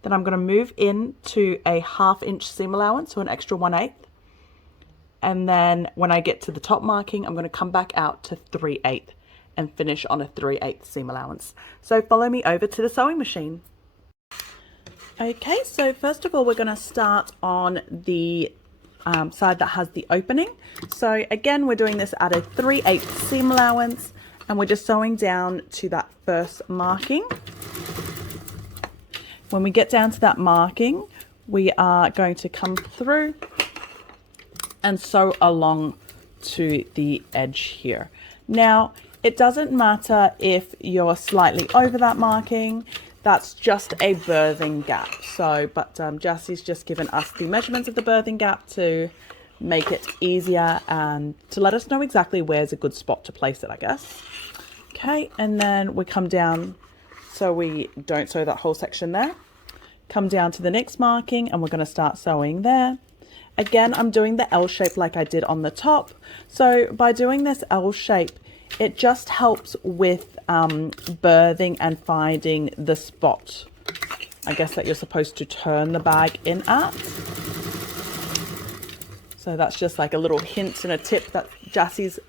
Then I'm going to move in to a 1/2 inch seam allowance, so an extra 1/8. And then when I get to the top marking, I'm going to come back out to 3/8 and finish on a 3/8 seam allowance. So follow me over to the sewing machine. Okay, so first of all, we're going to start on the side that has the opening. So again, we're doing this at a 3/8 seam allowance, and we're just sewing down to that first marking. When we get down to that marking, we are going to come through and sew along to the edge here. Now, it doesn't matter if you're slightly over that marking. That's just a birthing gap. So, but Jassie's just given us the measurements of the birthing gap to make it easier and to let us know exactly where's a good spot to place it, I guess. Okay, and then we come down so we don't sew that whole section there. Come down to the next marking and we're going to start sewing there. Again, I'm doing the L shape like I did on the top. So by doing this L shape, it just helps with birthing and finding the spot, I guess, that you're supposed to turn the bag in at. So that's just like a little hint and a tip that Jassie's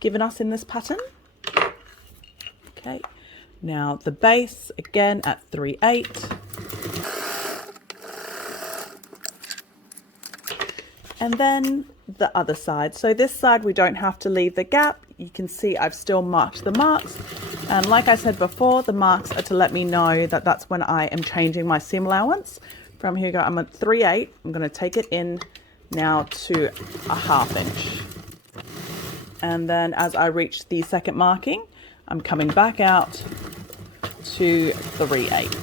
given us in this pattern. Okay, now the base, again at 3/8. And then the other side. So this side, we don't have to leave the gap. You can see I've still marked the marks. And like I said before, the marks are to let me know that that's when I am changing my seam allowance. From here, I'm at 3/8. I'm going to take it in now to a 1/2 inch. And then as I reach the second marking, I'm coming back out to 3/8.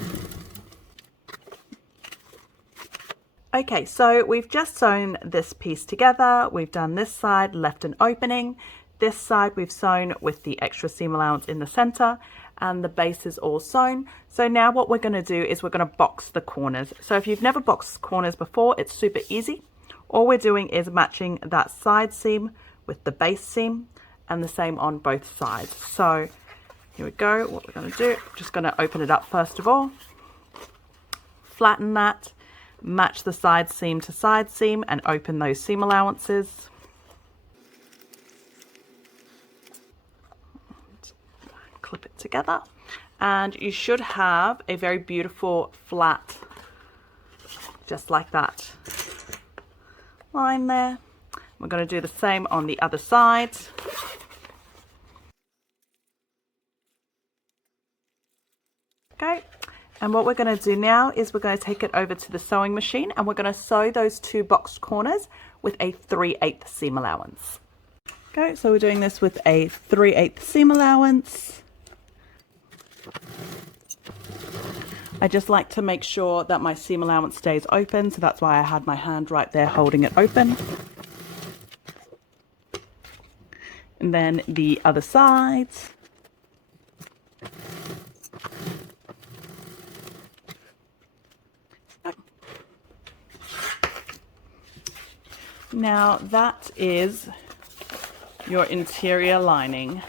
Okay, so we've just sewn this piece together. We've done this side, left an opening. This side we've sewn with the extra seam allowance in the center, and the base is all sewn. So now what we're going to do is we're going to box the corners. So if you've never boxed corners before, it's super easy. All we're doing is matching that side seam with the base seam, and the same on both sides. So here we go. What we're going to do, just going to open it up first of all, flatten that. match the side seam to side seam and open those seam allowances. Clip it together, and you should have a very beautiful flat, just like that, line there. We're going to do the same on the other side. Okay, and what we're going to do now is we're going to take it over to the sewing machine, and we're going to sew those two boxed corners with a 3/8 seam allowance. Okay, so we're doing this with a 3/8 seam allowance. I just like to make sure that my seam allowance stays open, so that's why I had my hand right there holding it open. And then the other side. Now that is your interior lining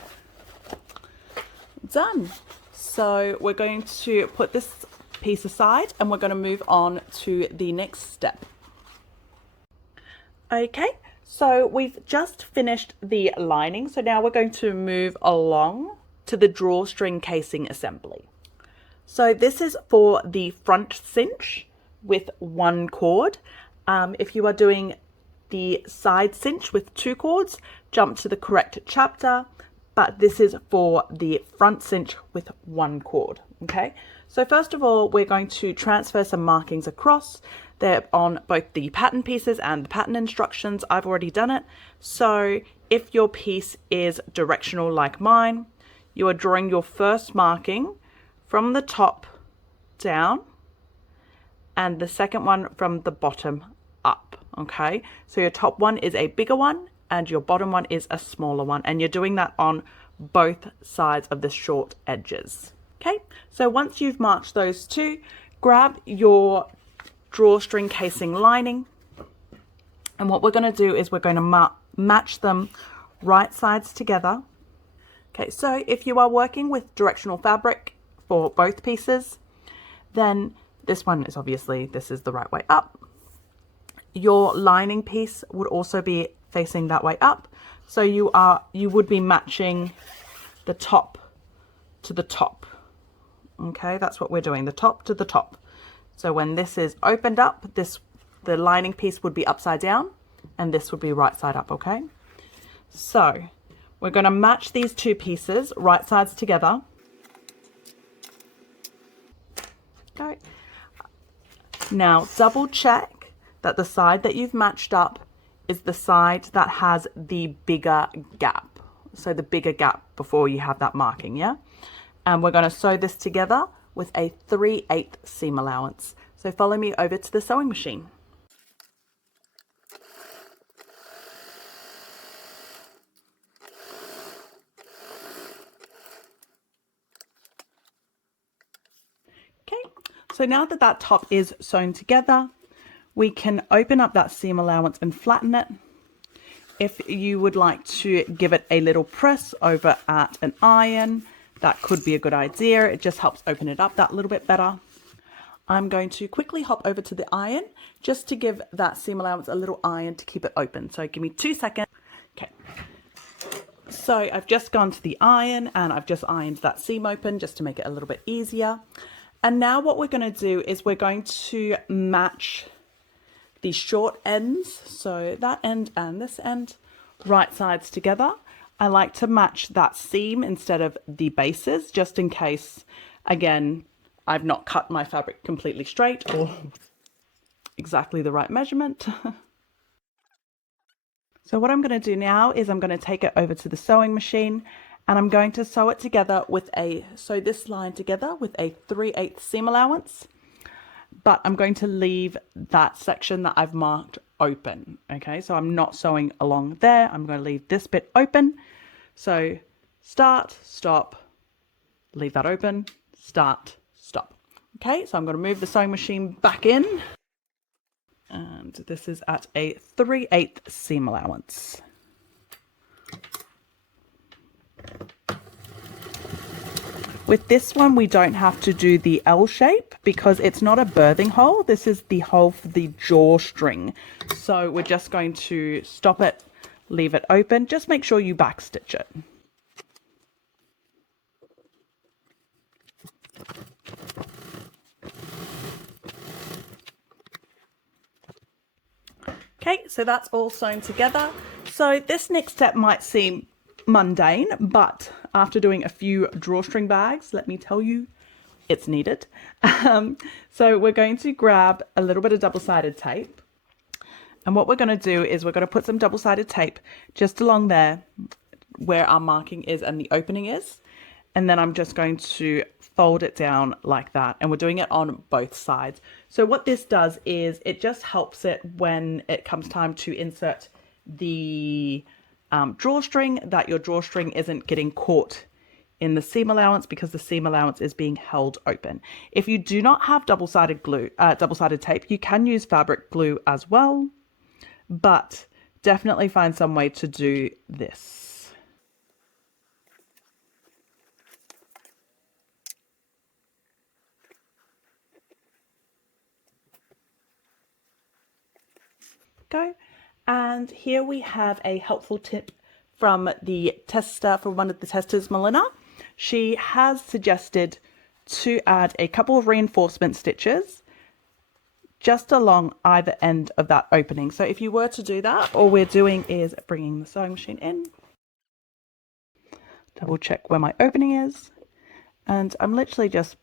done. So we're going to put this piece aside and we're going to move on to the next step. Okay, so we've just finished the lining, so now we're going to move along to the drawstring casing assembly. So this is for the front cinch with 1 cord. If you are doing the side cinch with 2 cords, jump to the correct chapter, but this is for the front cinch with 1 cord. Okay, so first of all, we're going to transfer some markings across. They're on both the pattern pieces and the pattern instructions. I've already done it. So if your piece is directional like mine, you are drawing your first marking from the top down and the second one from the bottom up. Okay, so your top one is a bigger one and your bottom one is a smaller one, and you're doing that on both sides of the short edges. Okay, so once you've marked those two, grab your drawstring casing lining, and what we're going to do is we're going to match them right sides together. Okay, so if you are working with directional fabric for both pieces, then this one is obviously, this is the right way up. Your lining piece would also be facing that way up, so you would be matching the top to the top. Okay, that's what we're doing, the top to the top. So when this is opened up, the lining piece would be upside down and this would be right side up. Okay, so we're going to match these two pieces right sides together. Okay, now double check that the side that you've matched up is the side that has the bigger gap. So the bigger gap before you have that marking, yeah? And we're going to sew this together with a 3/8 seam allowance. So follow me over to the sewing machine. Okay, so now that that top is sewn together, we can open up that seam allowance and flatten it. If you would like to give it a little press over at an iron, that could be a good idea. It just helps open it up that little bit better. I'm going to quickly hop over to the iron just to give that seam allowance a little iron to keep it open. So give me 2 seconds. Okay. So I've just gone to the iron and I've just ironed that seam open just to make it a little bit easier. And now what we're going to do is we're going to match the short ends, so that end and this end, right sides together. I like to match that seam instead of the bases, just in case, again, I've not cut my fabric completely straight or exactly the right measurement. So what I'm going to do now is I'm going to take it over to the sewing machine and I'm going to sew it together with sew this line together with a 3/8 seam allowance. But I'm going to leave that section that I've marked open. Okay, so I'm not sewing along there. I'm going to leave this bit open. So start, stop, leave that open, start, stop. Okay, so I'm going to move the sewing machine back in. And this is at a 3/8 seam allowance. With this one, we don't have to do the L shape because it's not a birthing hole. This is the hole for the drawstring. So we're just going to stop it, leave it open. Just make sure you backstitch it. Okay, so that's all sewn together. So this next step might seem mundane, but after doing a few drawstring bags, let me tell you, it's needed. So we're going to grab a little bit of double-sided tape. And what we're going to do is we're going to put some double-sided tape just along there where our marking is and the opening is. And then I'm just going to fold it down like that. And we're doing it on both sides. So what this does is it just helps it when it comes time to insert the drawstring, that your drawstring isn't getting caught in the seam allowance because the seam allowance is being held open. If you do not have double-sided tape, you can use fabric glue as well, but definitely find some way to do this. Go. And here we have a helpful tip from the tester, from one of the testers, Melina. She has suggested to add a couple of reinforcement stitches just along either end of that opening. So if you were to do that, all we're doing is bringing the sewing machine in, double check where my opening is, and I'm literally just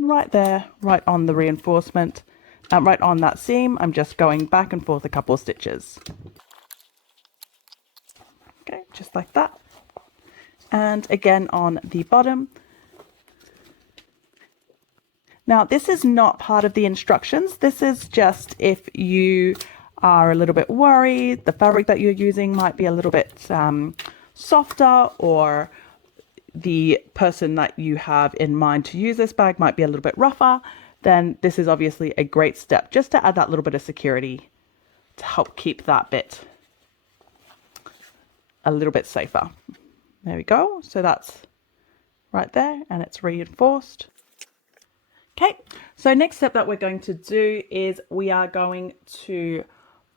right there, right on the reinforcement. Right on that seam, I'm just going back and forth a couple of stitches. Okay, just like that. And again on the bottom. Now, this is not part of the instructions. This is just if you are a little bit worried, the fabric that you're using might be a little bit softer, or the person that you have in mind to use this bag might be a little bit rougher, then this is obviously a great step just to add that little bit of security to help keep that bit a little bit safer. There we go. So that's right there and it's reinforced. Okay, so next step that we're going to do is we are going to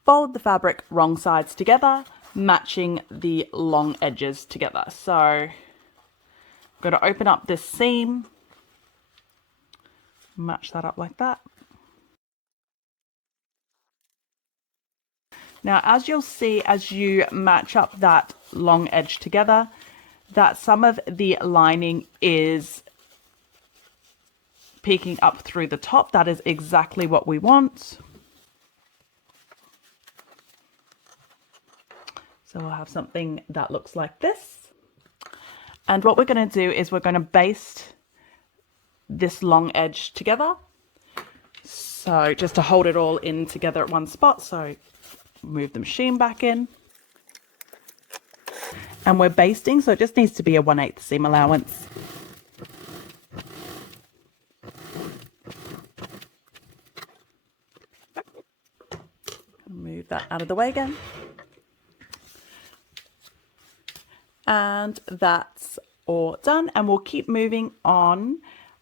fold the fabric wrong sides together, matching the long edges together. So I'm going to open up this seam, match that up like that. Now, as you'll see, as you match up that long edge together, that some of the lining is peeking up through the top. That is exactly what we want. So we'll have something that looks like this. And what we're going to do is we're going to baste this long edge together. So just to hold it all in together at one spot. So move the machine back in. And we're basting, so it just needs to be a 1/8 seam allowance. Move that out of the way again. And that's all done. And we'll keep moving on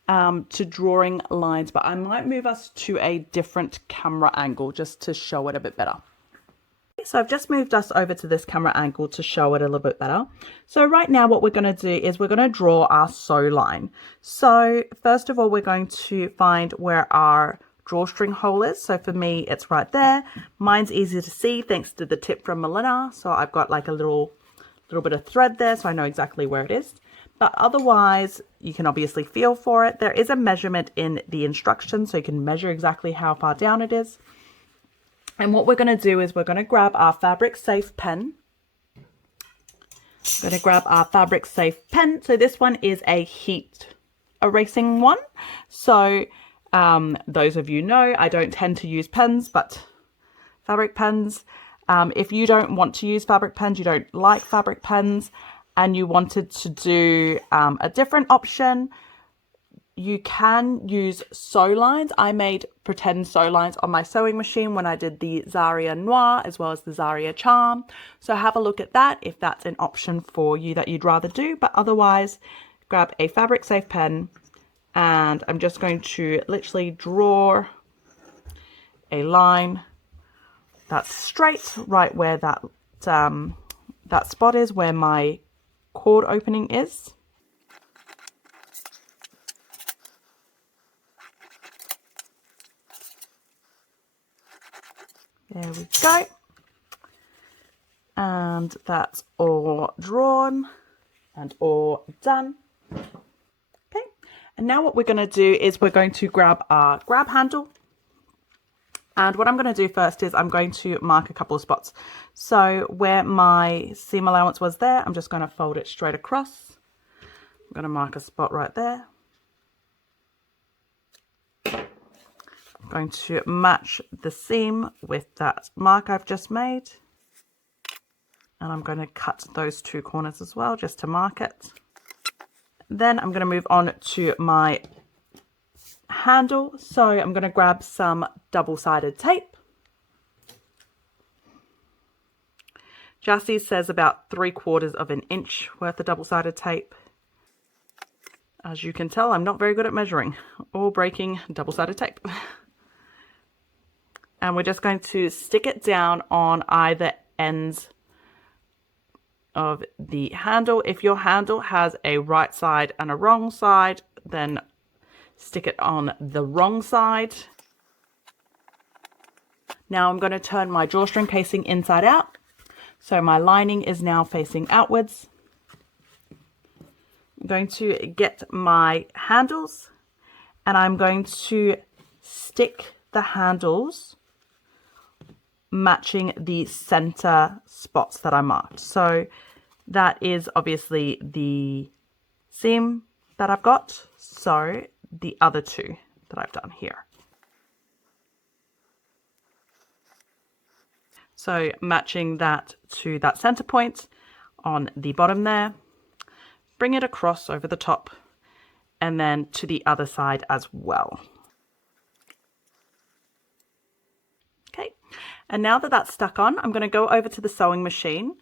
to drawing lines, but I might move us to a different camera angle just to show it a bit better. So I've just moved us over to this camera angle to show it a little bit better. So right now what we're going to do is we're going to draw our sew line. So first of all, we're going to find where our drawstring hole is. So for me, it's right there. Mine's easier to see thanks to the tip from Melina. So I've got like a little bit of thread there, so I know exactly where it is. But otherwise, you can obviously feel for it. There is a measurement in the instructions, so you can measure exactly how far down it is. And what we're going to do is we're going to grab our fabric safe pen. I'm going to grab our fabric safe pen. So this one is a heat erasing one. So those of you know, I don't tend to use pens, but fabric pens. If you don't want to use fabric pens, you don't like fabric pens, and you wanted to do a different option, you can use sew lines. I made pretend sew lines on my sewing machine when I did the Xaria Noir as well as the Xaria Charm. So have a look at that if that's an option for you that you'd rather do. But otherwise, grab a fabric safe pen, and I'm just going to literally draw a line that's straight right where that spot is where my cord opening is. There we go. And that's all drawn and all done. Okay, and now what we're going to do is we're going to grab our grab handle. And what I'm going to do first is I'm going to mark a couple of spots. So where my seam allowance was there, I'm just going to fold it straight across. I'm going to mark a spot right there. I'm going to match the seam with that mark I've just made. And I'm going to cut those two corners as well, just to mark it. Then I'm going to move on to my handle. So I'm going to grab some double-sided tape. Jassy says about 3/4 of an inch worth of double-sided tape. As you can tell, I'm not very good at measuring or breaking double-sided tape. And we're just going to stick it down on either ends of the handle. If your handle has a right side and a wrong side, then stick it on the wrong side. Now I'm going to turn my drawstring casing inside out. So my lining is now facing outwards. I'm going to get my handles and I'm going to stick the handles matching the center spots that I marked. So that is obviously the seam that I've got. So the other two that I've done here. So matching that to that center point on the bottom there, bring it across over the top and then to the other side as well. Okay, and now that that's stuck on, I'm going to go over to the sewing machine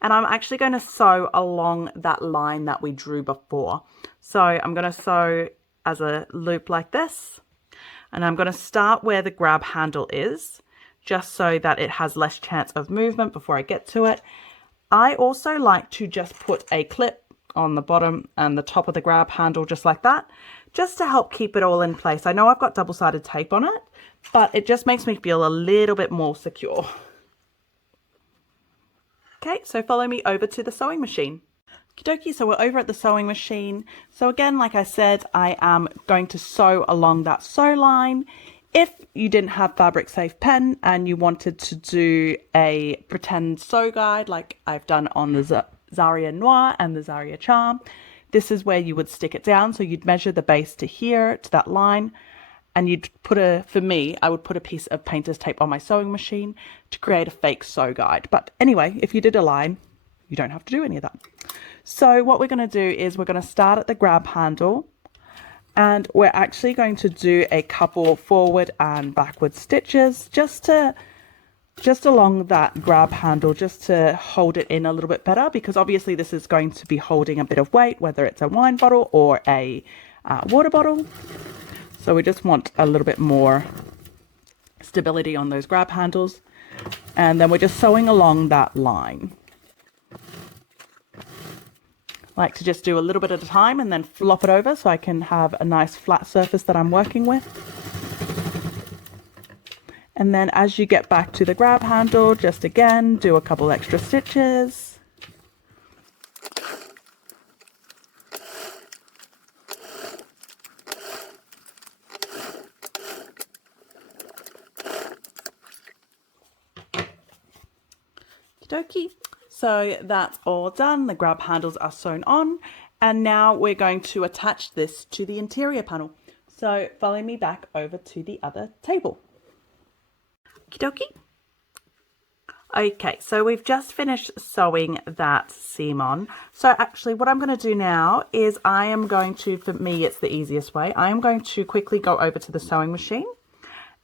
and I'm actually going to sew along that line that we drew before. So I'm going to sew as a loop like this, and I'm going to start where the grab handle is, just so that it has less chance of movement before I get to it. I also like to just put a clip on the bottom and the top of the grab handle just like that, just to help keep it all in place. I know I've got double-sided tape on it, but it just makes me feel a little bit more secure. Okay, so follow me over to the sewing machine. Okie dokie, so we're over at the sewing machine. So again, like I said, I am going to sew along that sew line. If you didn't have fabric safe pen and you wanted to do a pretend sew guide like I've done on the Xaria Noir and the Xaria Charm, this is where you would stick it down. So you'd measure the base to here, to that line, and you'd put for me, I would put a piece of painter's tape on my sewing machine to create a fake sew guide. But anyway, if you did a line, you don't have to do any of that. So what we're going to do is we're going to start at the grab handle, and we're actually going to do a couple forward and backward stitches just along that grab handle, just to hold it in a little bit better, because obviously this is going to be holding a bit of weight, whether it's a wine bottle or a water bottle. So we just want a little bit more stability on those grab handles, and then we're just sewing along that line. Like to just do a little bit at a time and then flop it over so I can have a nice flat surface that I'm working with. And then as you get back to the grab handle, just again, do a couple extra stitches. Okie dokie. So that's all done. The grab handles are sewn on, and now we're going to attach this to the interior panel. So follow me back over to the other table. Okie dokie. Okay, so we've just finished sewing that seam on. So actually what I'm going to do now is I am going to, for me it's the easiest way, I am going to quickly go over to the sewing machine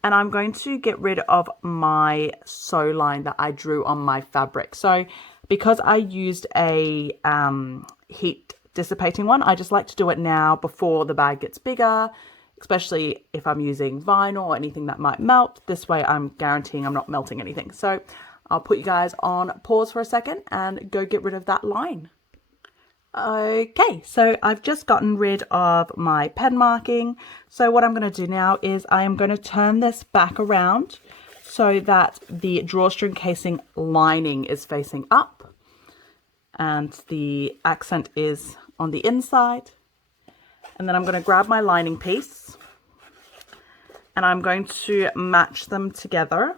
and I'm going to get rid of my sew line that I drew on my fabric. So because I used a heat dissipating one. I just like to do it now before the bag gets bigger, especially if I'm using vinyl or anything that might melt. This way I'm guaranteeing I'm not melting anything. So I'll put you guys on pause for a second and go get rid of that line. Okay, so I've just gotten rid of my pen marking. So what I'm going to do now is I am going to turn this back around so that the drawstring casing lining is facing up and the accent is on the inside. And then I'm going to grab my lining piece and I'm going to match them together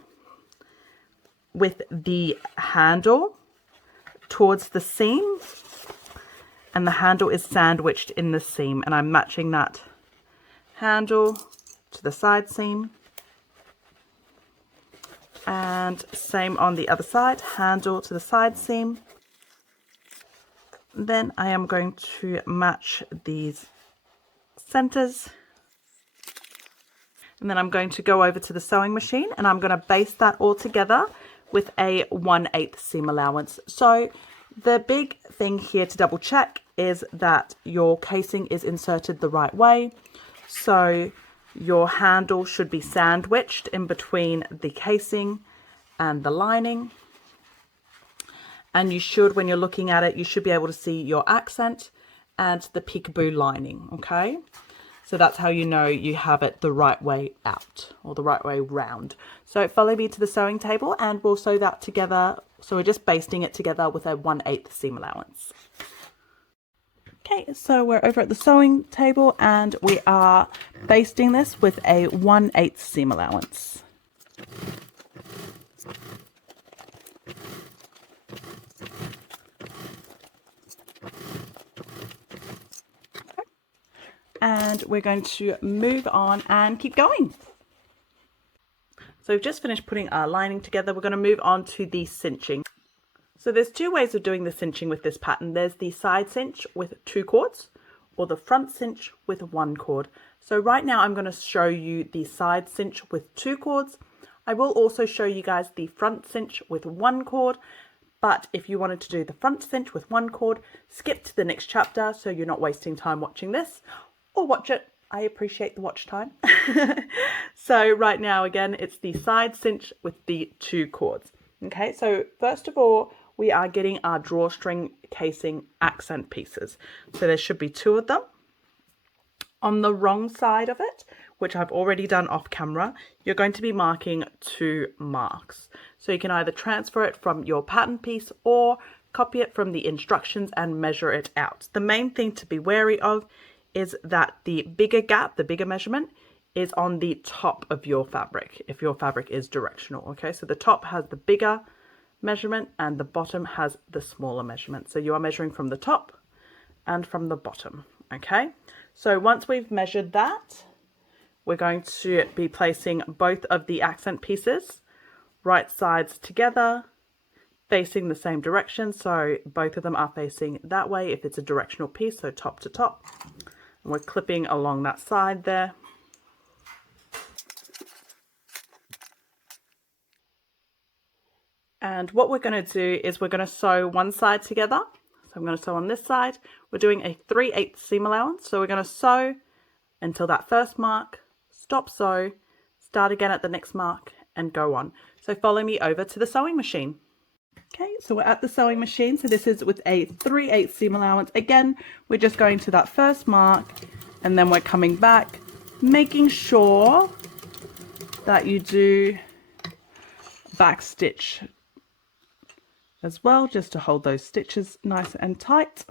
with the handle towards the seam. And the handle is sandwiched in the seam, and I'm matching that handle to the side seam. And same on the other side, handle to the side seam. Then I am going to match these centers. And then I'm going to go over to the sewing machine and I'm going to baste that all together with a 1/8 seam allowance. So the big thing here to double check is that your casing is inserted the right way. So your handle should be sandwiched in between the casing and the lining. And you should, when you're looking at it, you should be able to see your accent and the peekaboo lining, okay? So that's how you know you have it the right way out or the right way round. So follow me to the sewing table and we'll sew that together. So we're just basting it together with a 1/8 seam allowance. Okay, so we're over at the sewing table and we are basting this with a 1/8 seam allowance. And we're going to move on and keep going. So we've just finished putting our lining together. We're going to move on to the cinching. So there's two ways of doing the cinching with this pattern. There's the side cinch with 2 cords or the front cinch with 1 cord. So right now I'm going to show you the side cinch with 2 cords. I will also show you guys the front cinch with 1 cord. But if you wanted to do the front cinch with 1 cord, skip to the next chapter so you're not wasting time watching this. Or watch it. I appreciate the watch time. So right now, again, it's the side cinch with the 2 cords. Okay, so first of all, we are getting our drawstring casing accent pieces. So there should be 2 of them. On the wrong side of it, which I've already done off camera, you're going to be marking 2 marks. So you can either transfer it from your pattern piece or copy it from the instructions and measure it out. The main thing to be wary of is that the bigger gap, the bigger measurement, is on the top of your fabric, if your fabric is directional, okay? So the top has the bigger measurement and the bottom has the smaller measurement. So you are measuring from the top and from the bottom, okay? So once we've measured that, we're going to be placing both of the accent pieces, right sides together, facing the same direction. So both of them are facing that way if it's a directional piece, so top to top. And we're clipping along that side there. And what we're going to do is we're going to sew one side together. So I'm going to sew on this side. We're doing a 3/8 seam allowance. So we're going to sew until that first mark, stop sew, start again at the next mark and go on. So follow me over to the sewing machine. Okay, so we're at the sewing machine. So this is with a 3/8 seam allowance. Again, we're just going to that first mark and then we're coming back, making sure that you do back stitch as well, just to hold those stitches nice and tight.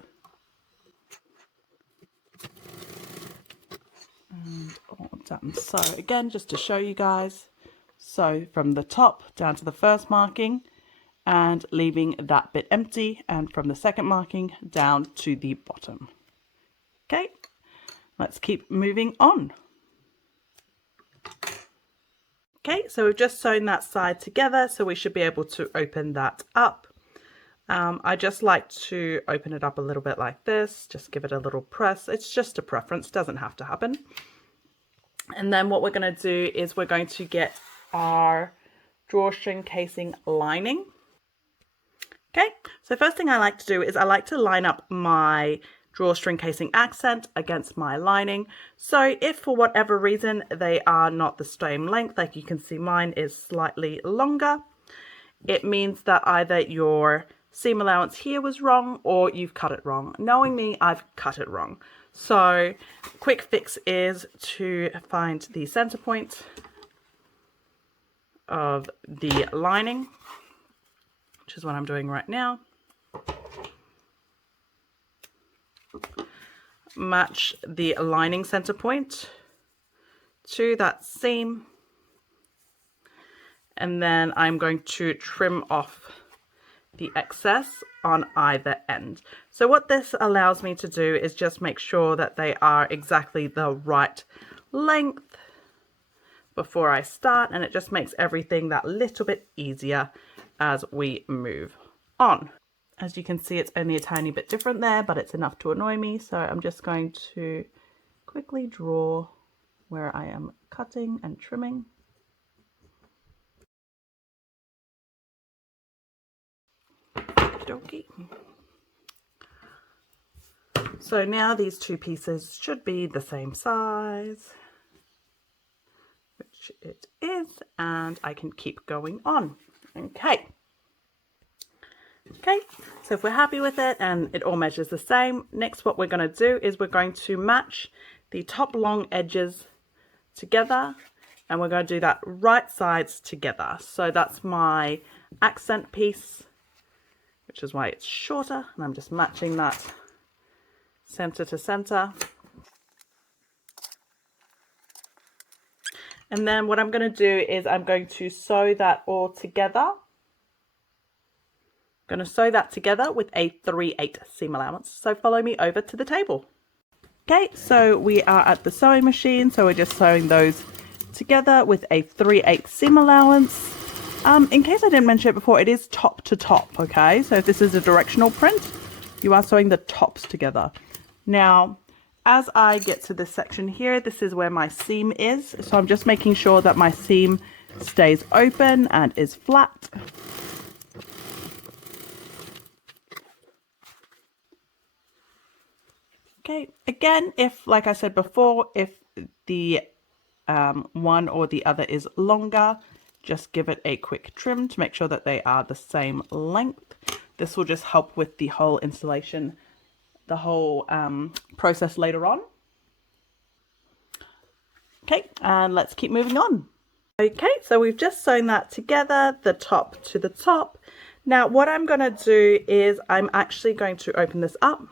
And all done. So again, just to show you guys, so from the top down to the first marking and leaving that bit empty, and from the second marking down to the bottom. Okay, let's keep moving on. Okay, so we've just sewn that side together, so we should be able to open that up. I just like to open it up a little bit like this, just give it a little press. It's just a preference, doesn't have to happen. And then what we're going to do is we're going to get our drawstring casing lining. Okay, so first thing I like to do is I like to line up my drawstring casing accent against my lining. So if for whatever reason they are not the same length, like you can see mine is slightly longer, it means that either your seam allowance here was wrong or you've cut it wrong. Knowing me, I've cut it wrong. So quick fix is to find the center point of the lining, which is what I'm doing right now. Match the lining center point to that seam, and then I'm going to trim off the excess on either end. So what this allows me to do is just make sure that they are exactly the right length before I start, and it just makes everything that little bit easier as we move on. As you can see, it's only a tiny bit different there, but it's enough to annoy me. So I'm just going to quickly draw where I am cutting and trimming. Okey-dokey. So now these two pieces should be the same size, which it is, and I can keep going on. Okay. Okay, so if we're happy with it and it all measures the same, next what we're going to do is we're going to match the top long edges together, and we're going to do that right sides together. So that's my accent piece, which is why it's shorter, and I'm just matching that center to center. And then what I'm going to do is I'm going to sew that all together. I'm going to sew that together with a 3/8 seam allowance. So follow me over to the table. Okay, so we are at the sewing machine. So we're just sewing those together with a 3/8 seam allowance. In case I didn't mention it before, it is top to top. Okay, so if this is a directional print, you are sewing the tops together. Now, as I get to this section here, this is where my seam is. So I'm just making sure that my seam stays open and is flat. Okay, again, if, like I said before, if the one or the other is longer, just give it a quick trim to make sure that they are the same length. This will just help with the whole installation, the whole process later on. Okay, and let's keep moving on. Okay, so we've just sewn that together, the top to the top. Now what I'm going to do is I'm actually going to open this up.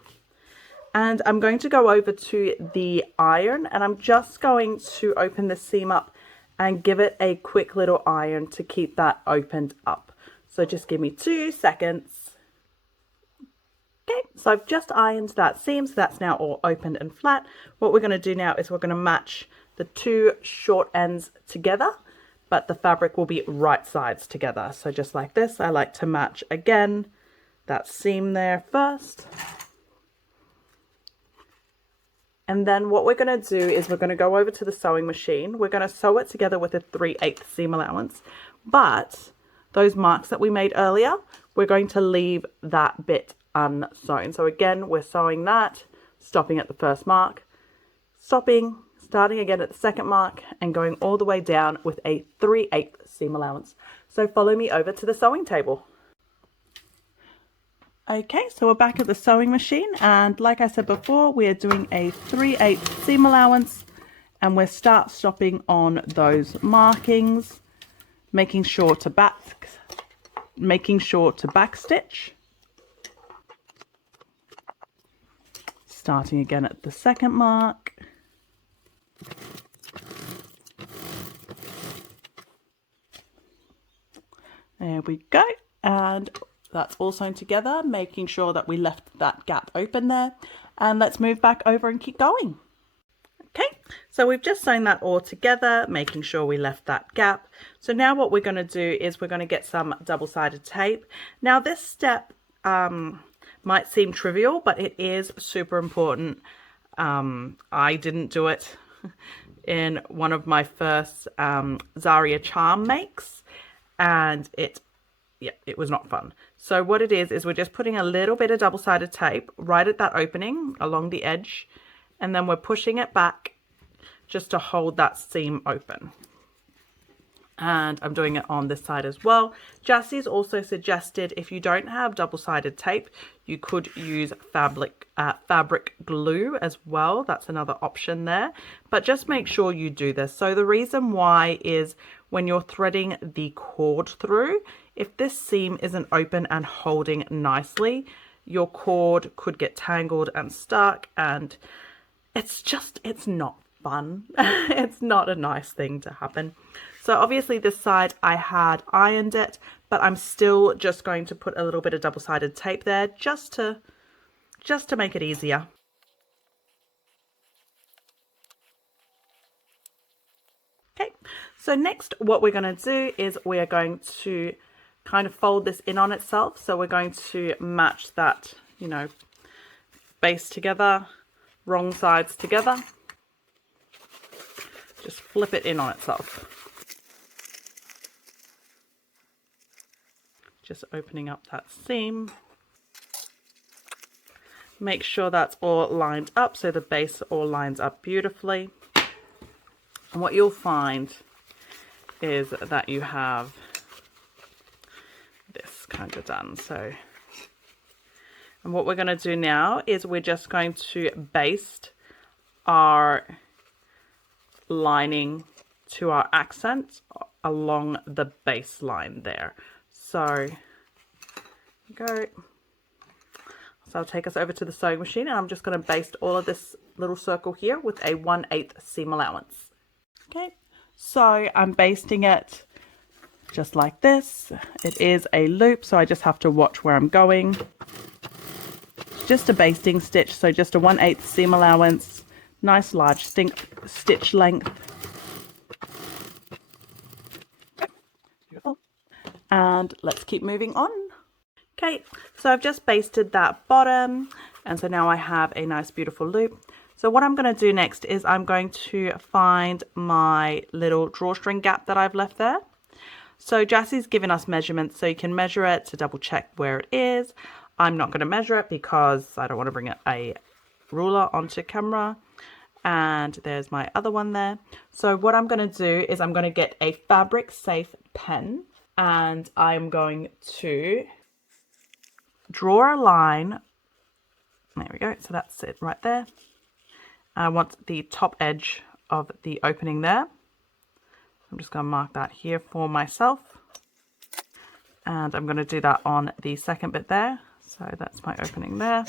And I'm going to go over to the iron, and I'm just going to open the seam up and give it a quick little iron to keep that opened up. So just give me 2 seconds. Okay, so I've just ironed that seam, so that's now all opened and flat. What we're going to do now is we're going to match the two short ends together, but the fabric will be right sides together. So just like this, I like to match again that seam there first. And then what we're going to do is we're going to go over to the sewing machine. We're going to sew it together with a 3/8 seam allowance. But those marks that we made earlier, we're going to leave that bit unsewn. So again, we're sewing that, stopping at the first mark, stopping, starting again at the second mark, and going all the way down with a 3/8 seam allowance. So follow me over to the sewing table. Okay, so we're back at the sewing machine, and like I said before, we are doing a 3/8 seam allowance, and we're stopping on those markings, making sure to backstitch. Starting again at the second mark. There we go, and that's all sewn together, making sure that we left that gap open there. And let's move back over and keep going. Okay, so we've just sewn that all together, making sure we left that gap. So now what we're going to do is we're going to get some double-sided tape. Now this step might seem trivial, but it is super important. I didn't do it in one of my first Xaria charm makes, and it yeah, it was not fun. So what it is we're just putting a little bit of double-sided tape right at that opening along the edge, and then we're pushing it back just to hold that seam open. And I'm doing it on this side as well. Jassie's also suggested if you don't have double-sided tape, you could use fabric glue as well. That's another option there. But just make sure you do this. So the reason why is when you're threading the cord through, if this seam isn't open and holding nicely, your cord could get tangled and stuck, and it's not fun. It's not a nice thing to happen. So obviously this side I had ironed it, but I'm still just going to put a little bit of double-sided tape there just to make it easier. Okay, so next what we're going to do is we are going to kind of fold this in on itself. So we're going to match that, you know, base together, wrong sides together. Just flip it in on itself. Just opening up that seam. Make sure that's all lined up so the base all lines up beautifully. And what you'll find is that you have this kind of done. So, and what we're going to do now is we're just going to baste our lining to our accent along the base line there. So go. So I'll take us over to the sewing machine, and I'm just going to baste all of this little circle here with a 1/8 seam allowance. Okay, so I'm basting it just like this. It is a loop, so I just have to watch where I'm going. Just a basting stitch, so just a 1/8 seam allowance, nice large stitch length. Beautiful. And let's keep moving on. Okay, so I've just basted that bottom, and so now I have a nice beautiful loop. So what I'm going to do next is I'm going to find my little drawstring gap that I've left there. So Jassie's given us measurements, so you can measure it to double check where it is. I'm not going to measure it because I don't want to bring a ruler onto camera. And there's my other one there. So what I'm going to do is I'm going to get a fabric safe pen, and I'm going to draw a line. There we go. So that's it right there. I want the top edge of the opening there. I'm just going to mark that here for myself. And I'm going to do that on the second bit there. So that's my opening there.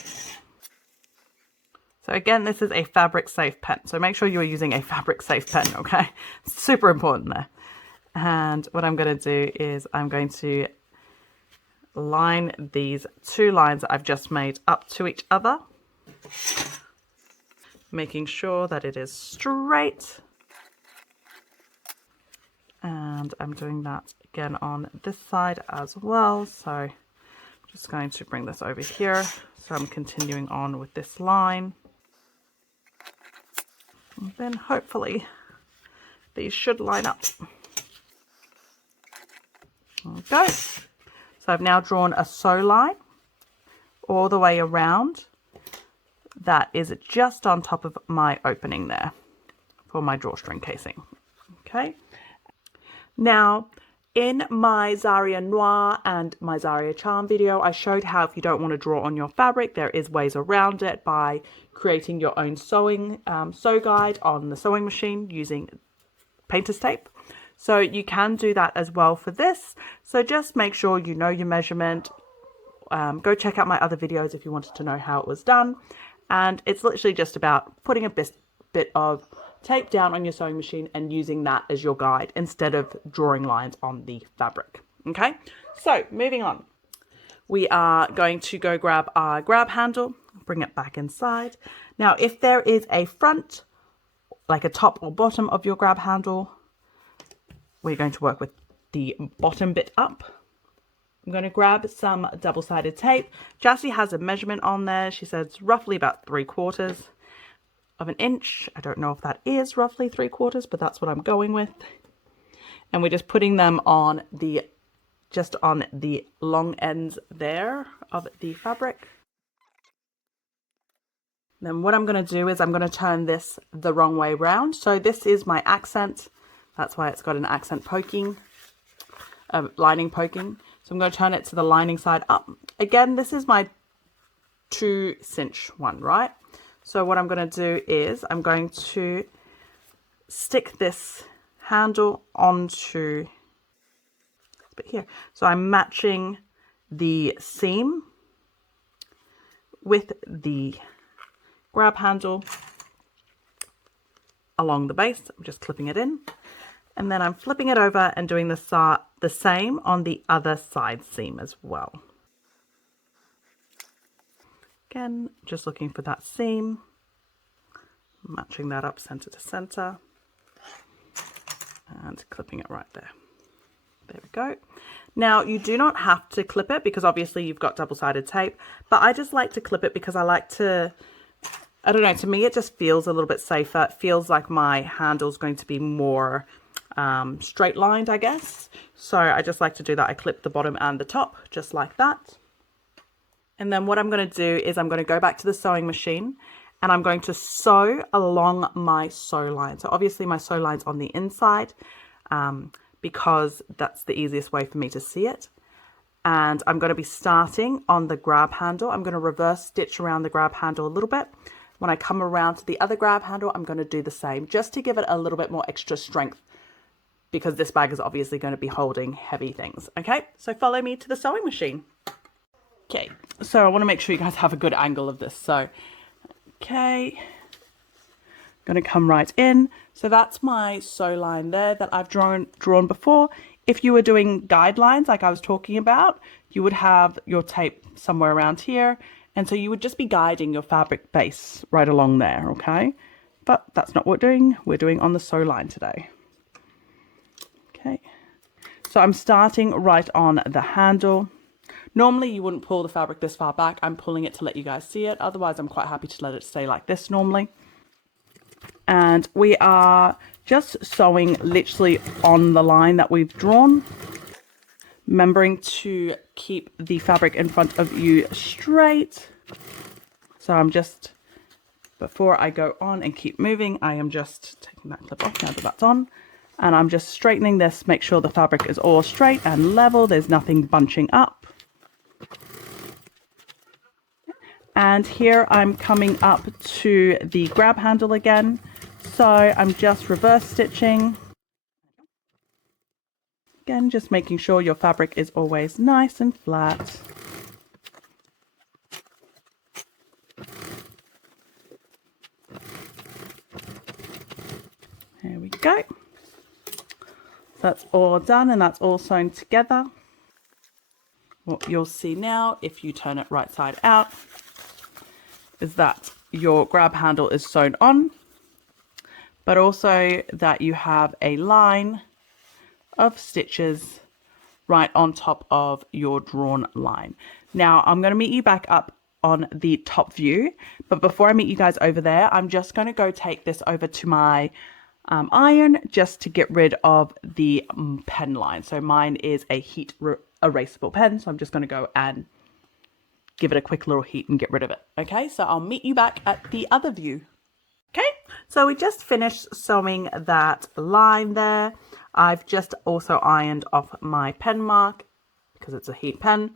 So again, this is a fabric safe pen. So make sure you're using a fabric safe pen, okay? It's super important there. And what I'm going to do is I'm going to line these two lines that I've just made up to each other, making sure that it is straight. And I'm doing that again on this side as well. So I'm just going to bring this over here. So I'm continuing on with this line. And then hopefully these should line up. Okay. So I've now drawn a sew line all the way around. That is just on top of my opening there for my drawstring casing. Okay. Now, in my Xaria Noir and my Xaria Charm video, I showed how if you don't want to draw on your fabric, there is ways around it by creating your own sewing sew guide on the sewing machine using painter's tape. So you can do that as well for this. So just make sure you know your measurement. Go check out my other videos if you wanted to know how it was done. And it's literally just about putting a bit of tape down on your sewing machine and using that as your guide instead of drawing lines on the fabric. Okay, so moving on. We are going to go grab our grab handle, bring it back inside. Now, if there is a front, like a top or bottom of your grab handle, we're going to work with the bottom bit up. I'm going to grab some double-sided tape. Jassie has a measurement on there. She says roughly about 3/4 of an inch. I don't know if that is roughly 3/4, but that's what I'm going with. And we're just putting them on the just on the long ends there of the fabric. Then what I'm going to do is I'm going to turn this the wrong way round. So this is my accent. That's why it's got an accent poking, lining poking. So I'm going to turn it to the lining side up. Again, this is my 2 cinch one, right? So what I'm going to do is I'm going to stick this handle onto this bit here. So I'm matching the seam with the grab handle along the base. I'm just clipping it in, and then I'm flipping it over and doing the same on the other side seam as well. Again, just looking for that seam, matching that up center to center, and clipping it right there. There we go. Now, you do not have to clip it because obviously you've got double-sided tape, but I just like to clip it because I like to, I don't know, to me it just feels a little bit safer. It feels like my handle's going to be more straight lined, I guess. So I just like to do that. I clip the bottom and the top just like that. And then what I'm going to do is I'm going to go back to the sewing machine and I'm going to sew along my sew line. So obviously my sew line's on the inside because that's the easiest way for me to see it. And I'm going to be starting on the grab handle. I'm going to reverse stitch around the grab handle a little bit. When I come around to the other grab handle, I'm going to do the same just to give it a little bit more extra strength because this bag is obviously going to be holding heavy things. Okay, so follow me to the sewing machine. Okay, so I want to make sure you guys have a good angle of this. So, okay, going to come right in. So that's my sew line there that I've drawn before. If you were doing guidelines like I was talking about, you would have your tape somewhere around here. And so you would just be guiding your fabric base right along there, okay? But that's not what we're doing. We're doing on the sew line today. Okay, so I'm starting right on the handle. Normally you wouldn't pull the fabric this far back. I'm pulling it to let you guys see it. Otherwise, I'm quite happy to let it stay like this normally. And we are just sewing literally on the line that we've drawn. Remembering to keep the fabric in front of you straight. So I'm just, before I go on and keep moving, I am just taking that clip off now that that's on. And I'm just straightening this, make sure the fabric is all straight and level. There's nothing bunching up. And here I'm coming up to the grab handle again. So I'm just reverse stitching. Again, just making sure your fabric is always nice and flat. There we go. That's all done and that's all sewn together. What you'll see now, if you turn it right side out, is that your grab handle is sewn on, but also that you have a line of stitches right on top of your drawn line. Now I'm going to meet you back up on the top view, but before I meet you guys over there, I'm just going to go take this over to my iron just to get rid of the pen line. So mine is a heat erasable pen, so I'm just going to go and give it a quick little heat and get rid of it. Okay, so I'll meet you back at the other view. Okay, so we just finished sewing that line there. I've just also ironed off my pen mark because it's a heat pen.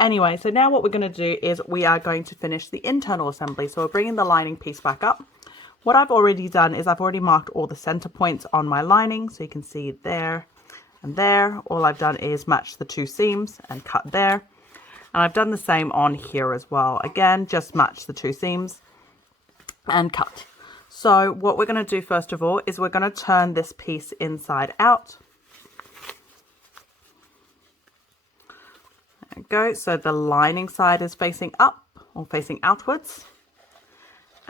Anyway, so now what we're going to do is we are going to finish the internal assembly. So we're bringing the lining piece back up. What I've already done is I've already marked all the center points on my lining. So you can see there and there. All I've done is match the 2 seams and cut there. And I've done the same on here as well. Again, just match the 2 seams and cut. So what we're going to do first of all is we're going to turn this piece inside out. There we go. So the lining side is facing up or facing outwards.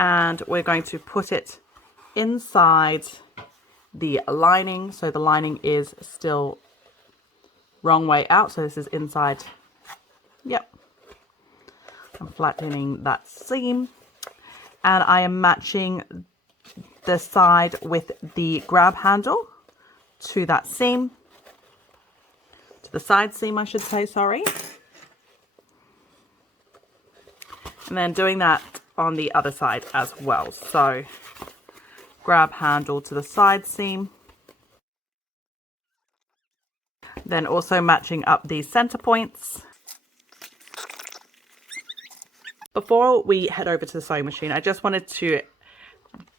And we're going to put it inside the lining. So the lining is still wrong way out. So this is inside. Yep. I'm flattening that seam. And I am matching the side with the grab handle to that seam to the side seam, I should say, sorry. And then doing that on the other side as well. So grab handle to the side seam. Then also matching up these center points. Before we head over to the sewing machine, I just wanted to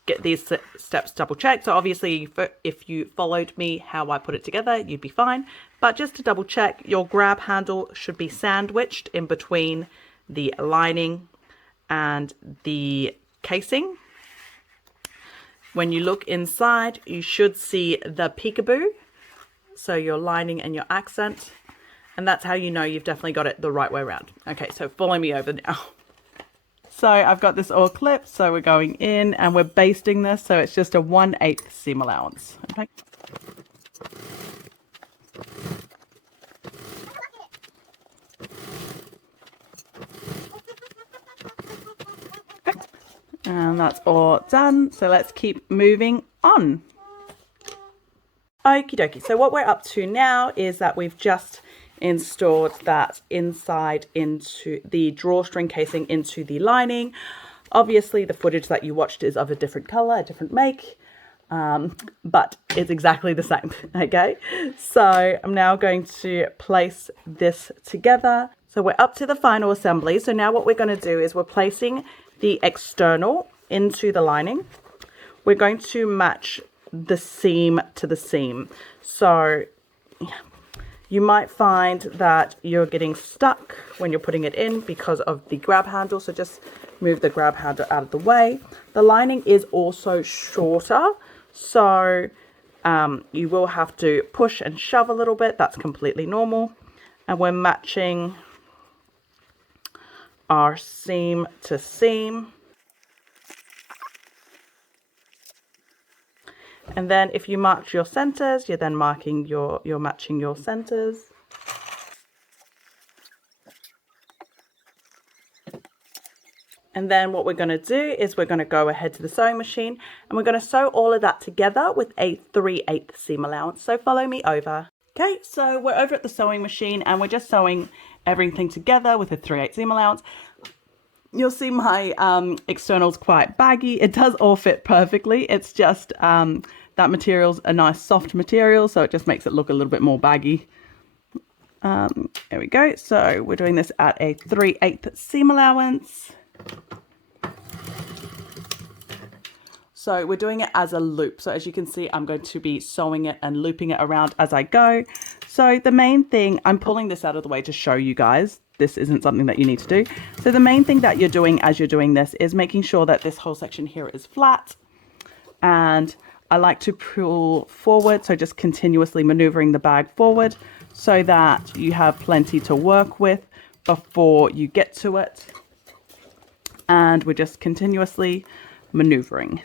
get these steps double checked. So obviously if you followed me how I put it together, you'd be fine. But just to double check, your grab handle should be sandwiched in between the lining and the casing. When you look inside, you should see the peekaboo, so your lining and your accent, and that's how you know you've definitely got it the right way around. Okay, so follow me over now. So I've got this all clipped, so we're going in and we're basting this, so it's just a 1/8 seam allowance. Okay. And that's all done, so let's keep moving on. Okie dokie, so what we're up to now is that we've just installed that inside into the drawstring casing into the lining. Obviously the footage that you watched is of a different color, a different make, but it's exactly the same. Okay, so I'm now going to place this together. So we're up to the final assembly. So now what we're going to do is we're placing the external into the lining. We're going to match the seam to the seam. So you might find that you're getting stuck when you're putting it in because of the grab handle. So just move the grab handle out of the way. The lining is also shorter, so you will have to push and shove a little bit. That's completely normal. And we're matching our seam to seam. And then if you mark your centers, you're then marking you're matching your centers. And then what we're going to do is we're going to go ahead to the sewing machine and we're going to sew all of that together with a 3/8 seam allowance. So follow me over. Okay, so we're over at the sewing machine and we're just sewing everything together with a 3/8 seam allowance. You'll see my external's quite baggy. It does all fit perfectly. It's just that material's a nice soft material, so it just makes it look a little bit more baggy. There we go. So we're doing this at a 3/8 seam allowance. So we're doing it as a loop. So as you can see, I'm going to be sewing it and looping it around as I go. So the main thing, I'm pulling this out of the way to show you guys, this isn't something that you need to do. So the main thing that you're doing as you're doing this is making sure that this whole section here is flat. And I like to pull forward, so just continuously maneuvering the bag forward so that you have plenty to work with before you get to it. And we're just continuously maneuvering.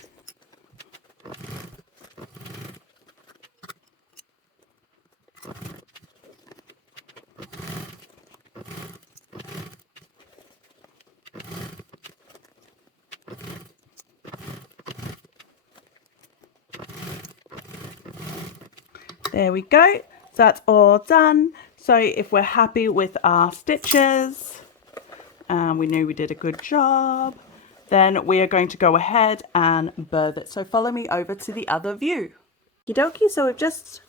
There we go. So that's all done. So if we're happy with our stitches, we knew we did a good job, then we are going to go ahead and birth it. So follow me over to the other view. Okie dokie, so we've just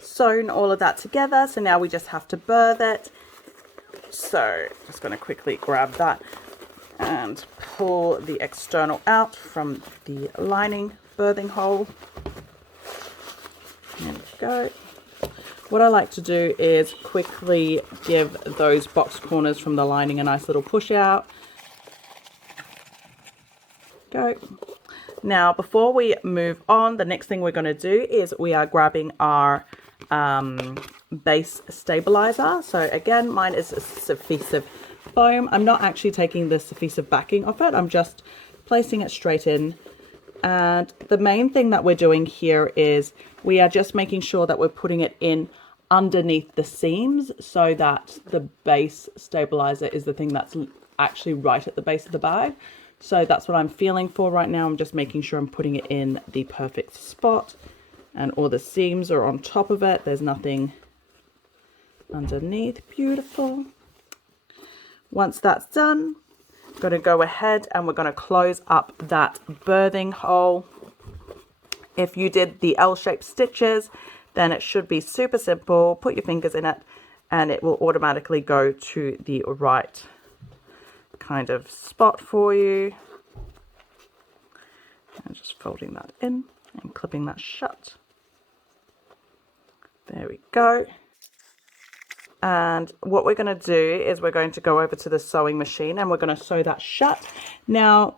sewn all of that together. So now we just have to birth it. So just going to quickly grab that and pull the external out from the lining birthing hole. There we go. What I like to do is quickly give those box corners from the lining a nice little push out. Go. Now, before we move on, the next thing we're going to do is we are grabbing our base stabilizer. So again, mine is a Sewfisticated foam. I'm not actually taking the Sewfisticated backing off it. I'm just placing it straight in. And the main thing that we're doing here is we are just making sure that we're putting it in underneath the seams so that the base stabilizer is the thing that's actually right at the base of the bag. So that's what I'm feeling for right now. I'm just making sure I'm putting it in the perfect spot and all the seams are on top of it. There's nothing underneath. Beautiful. Once that's done, I'm going to go ahead and we're going to close up that birthing hole. If you did the L-shaped stitches, then it should be super simple. Put your fingers in it and it will automatically go to the right kind of spot for you. And just folding that in and clipping that shut. There we go. And what we're going to do is we're going to go over to the sewing machine and we're going to sew that shut. Now,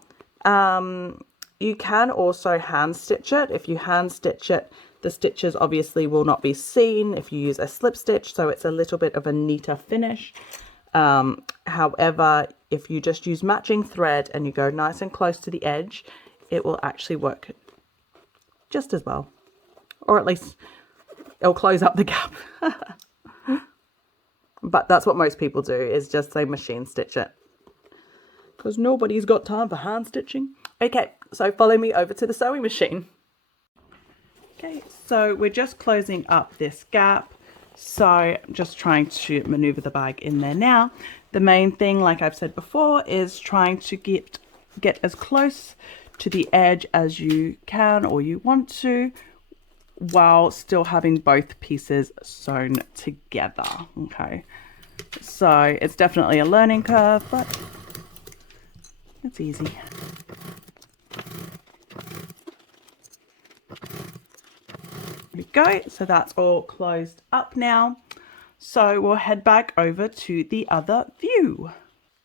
you can also hand stitch it. If you hand stitch it, the stitches obviously will not be seen if you use a slip stitch, so it's a little bit of a neater finish. However, if you just use matching thread and you go nice and close to the edge, it will actually work just as well. Or at least it'll close up the gap. But that's what most people do, is just say machine stitch it. Because nobody's got time for hand stitching. Okay, so follow me over to the sewing machine. Okay, so we're just closing up this gap. So I'm just trying to maneuver the bag in there now. The main thing, like I've said before, is trying to get as close to the edge as you can or you want to, while still having both pieces sewn together. Okay, so it's definitely a learning curve, but it's easy. There we go. So that's all closed up now. So we'll head back over to the other view.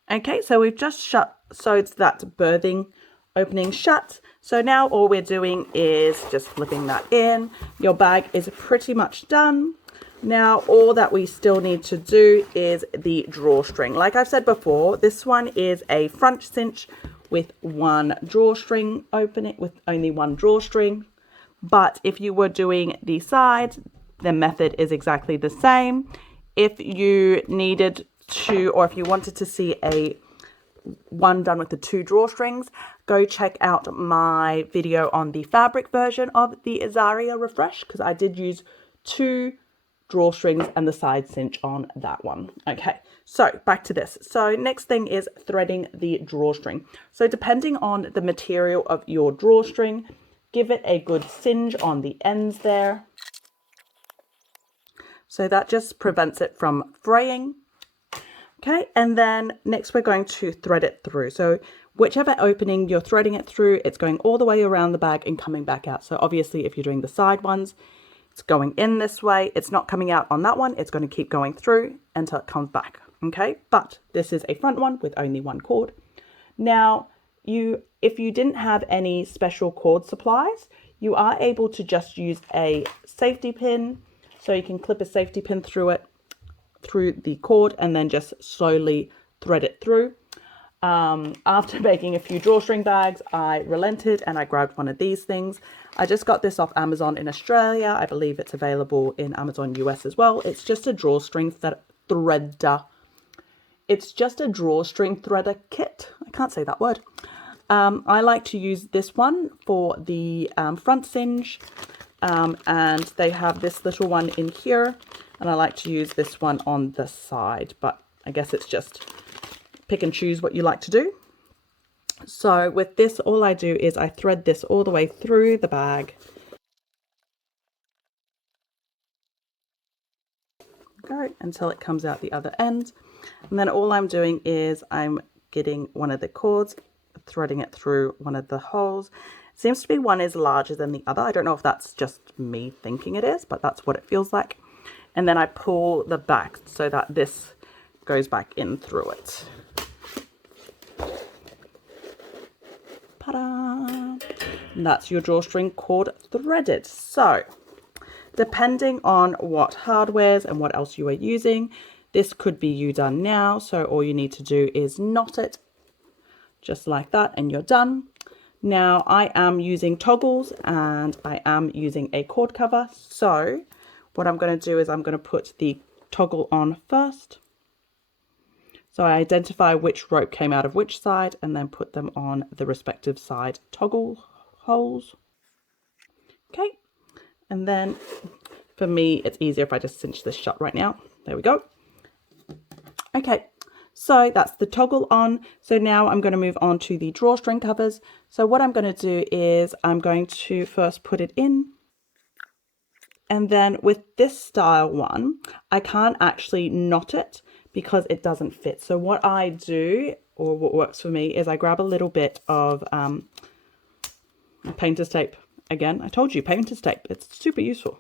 Okay, so we've just sewed that birthing opening shut. So now all we're doing is just flipping that in. Your bag is pretty much done. Now all that we still need to do is the drawstring. Like I've said before, this one is a front cinch with one drawstring, open it with only one drawstring. But if you were doing the sides, the method is exactly the same. If you needed to, or if you wanted to see one done with the two drawstrings, go check out my video on the fabric version of the Xaria Refresh, because I did use two drawstrings and the side cinch on that one. Okay, so back to this. So next thing is threading the drawstring. So depending on the material of your drawstring, give it a good singe on the ends there. So that just prevents it from fraying. Okay, and then next we're going to thread it through. So whichever opening you're threading it through, it's going all the way around the bag and coming back out. So obviously if you're doing the side ones, it's going in this way. It's not coming out on that one. It's going to keep going through until it comes back. Okay, but this is a front one with only one cord. Now, if you didn't have any special cord supplies, you are able to just use a safety pin. So you can clip a safety pin through the cord and then just slowly thread it through. After making a few drawstring bags, I relented and I grabbed one of these things. I just got this off Amazon in Australia. I believe it's available in Amazon US as well. It's just a drawstring threader. It's just a drawstring threader kit. I can't say that word. I like to use this one for the front cinch, and they have this little one in here, and I like to use this one on the side, but I guess it's just pick and choose what you like to do. So with this, all I do is I thread this all the way through the bag. Go until it comes out the other end. And then all I'm doing is I'm getting one of the cords, threading it through one of the holes. It seems to be one is larger than the other. I don't know if that's just me thinking it is, but that's what it feels like. And then I pull the back so that this goes back in through it. Ta-da! And that's your drawstring cord threaded. So depending on what hardwares and what else you are using, this could be you done now. So all you need to do is knot it just like that and you're done. Now I am using toggles and I am using a cord cover. So what I'm going to do is I'm going to put the toggle on first. So I identify which rope came out of which side and then put them on the respective side toggle holes. Okay. And then for me, it's easier if I just cinch this shut right now. There we go. Okay, so that's the toggle on. So now I'm going to move on to the drawstring covers. So what I'm going to do is I'm going to first put it in. And then with this style one, I can't actually knot it because it doesn't fit. So what I do, or what works for me, is I grab a little bit of painter's tape. Again, I told you, painter's tape. It's super useful.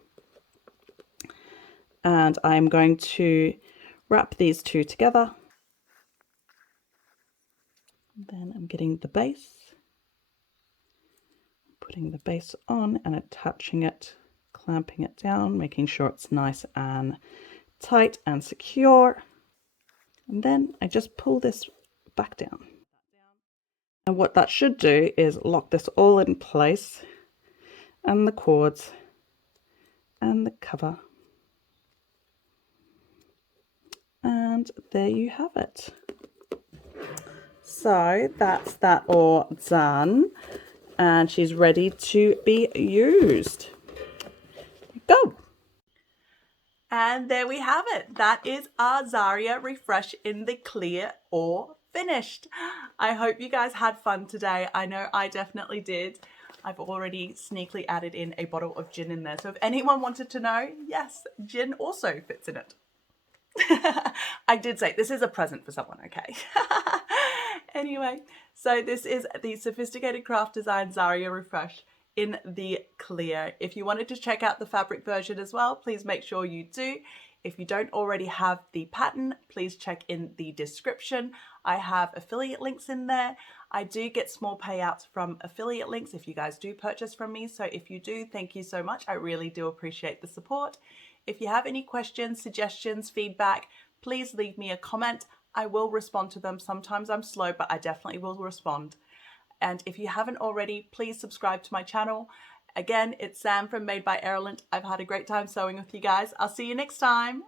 And I'm going to wrap these two together. Then I'm getting the base, putting the base on and attaching it, clamping it down, making sure it's nice and tight and secure. And then I just pull this back down. And what that should do is lock this all in place, and the cords and the cover. And there you have it. So that's that all done, and she's ready to be used. Go! And there we have it. That is our Xaria Refresh in the clear or finished. I hope you guys had fun today. I know I definitely did. I've already sneakily added in a bottle of gin in there. So if anyone wanted to know, yes, gin also fits in it. I did say this is a present for someone, okay? Anyway, so this is the Sewfisticated Craft Designs Xaria Refresh in the clear. If you wanted to check out the fabric version as well, please make sure you do. If you don't already have the pattern, please check in the description. I have affiliate links in there. I do get small payouts from affiliate links if you guys do purchase from me. So if you do, thank you so much. I really do appreciate the support. If you have any questions, suggestions, feedback, please leave me a comment. I will respond to them. Sometimes I'm slow, but I definitely will respond. And if you haven't already, please subscribe to my channel. Again, it's Sam from Made by Erland. I've had a great time sewing with you guys. I'll see you next time.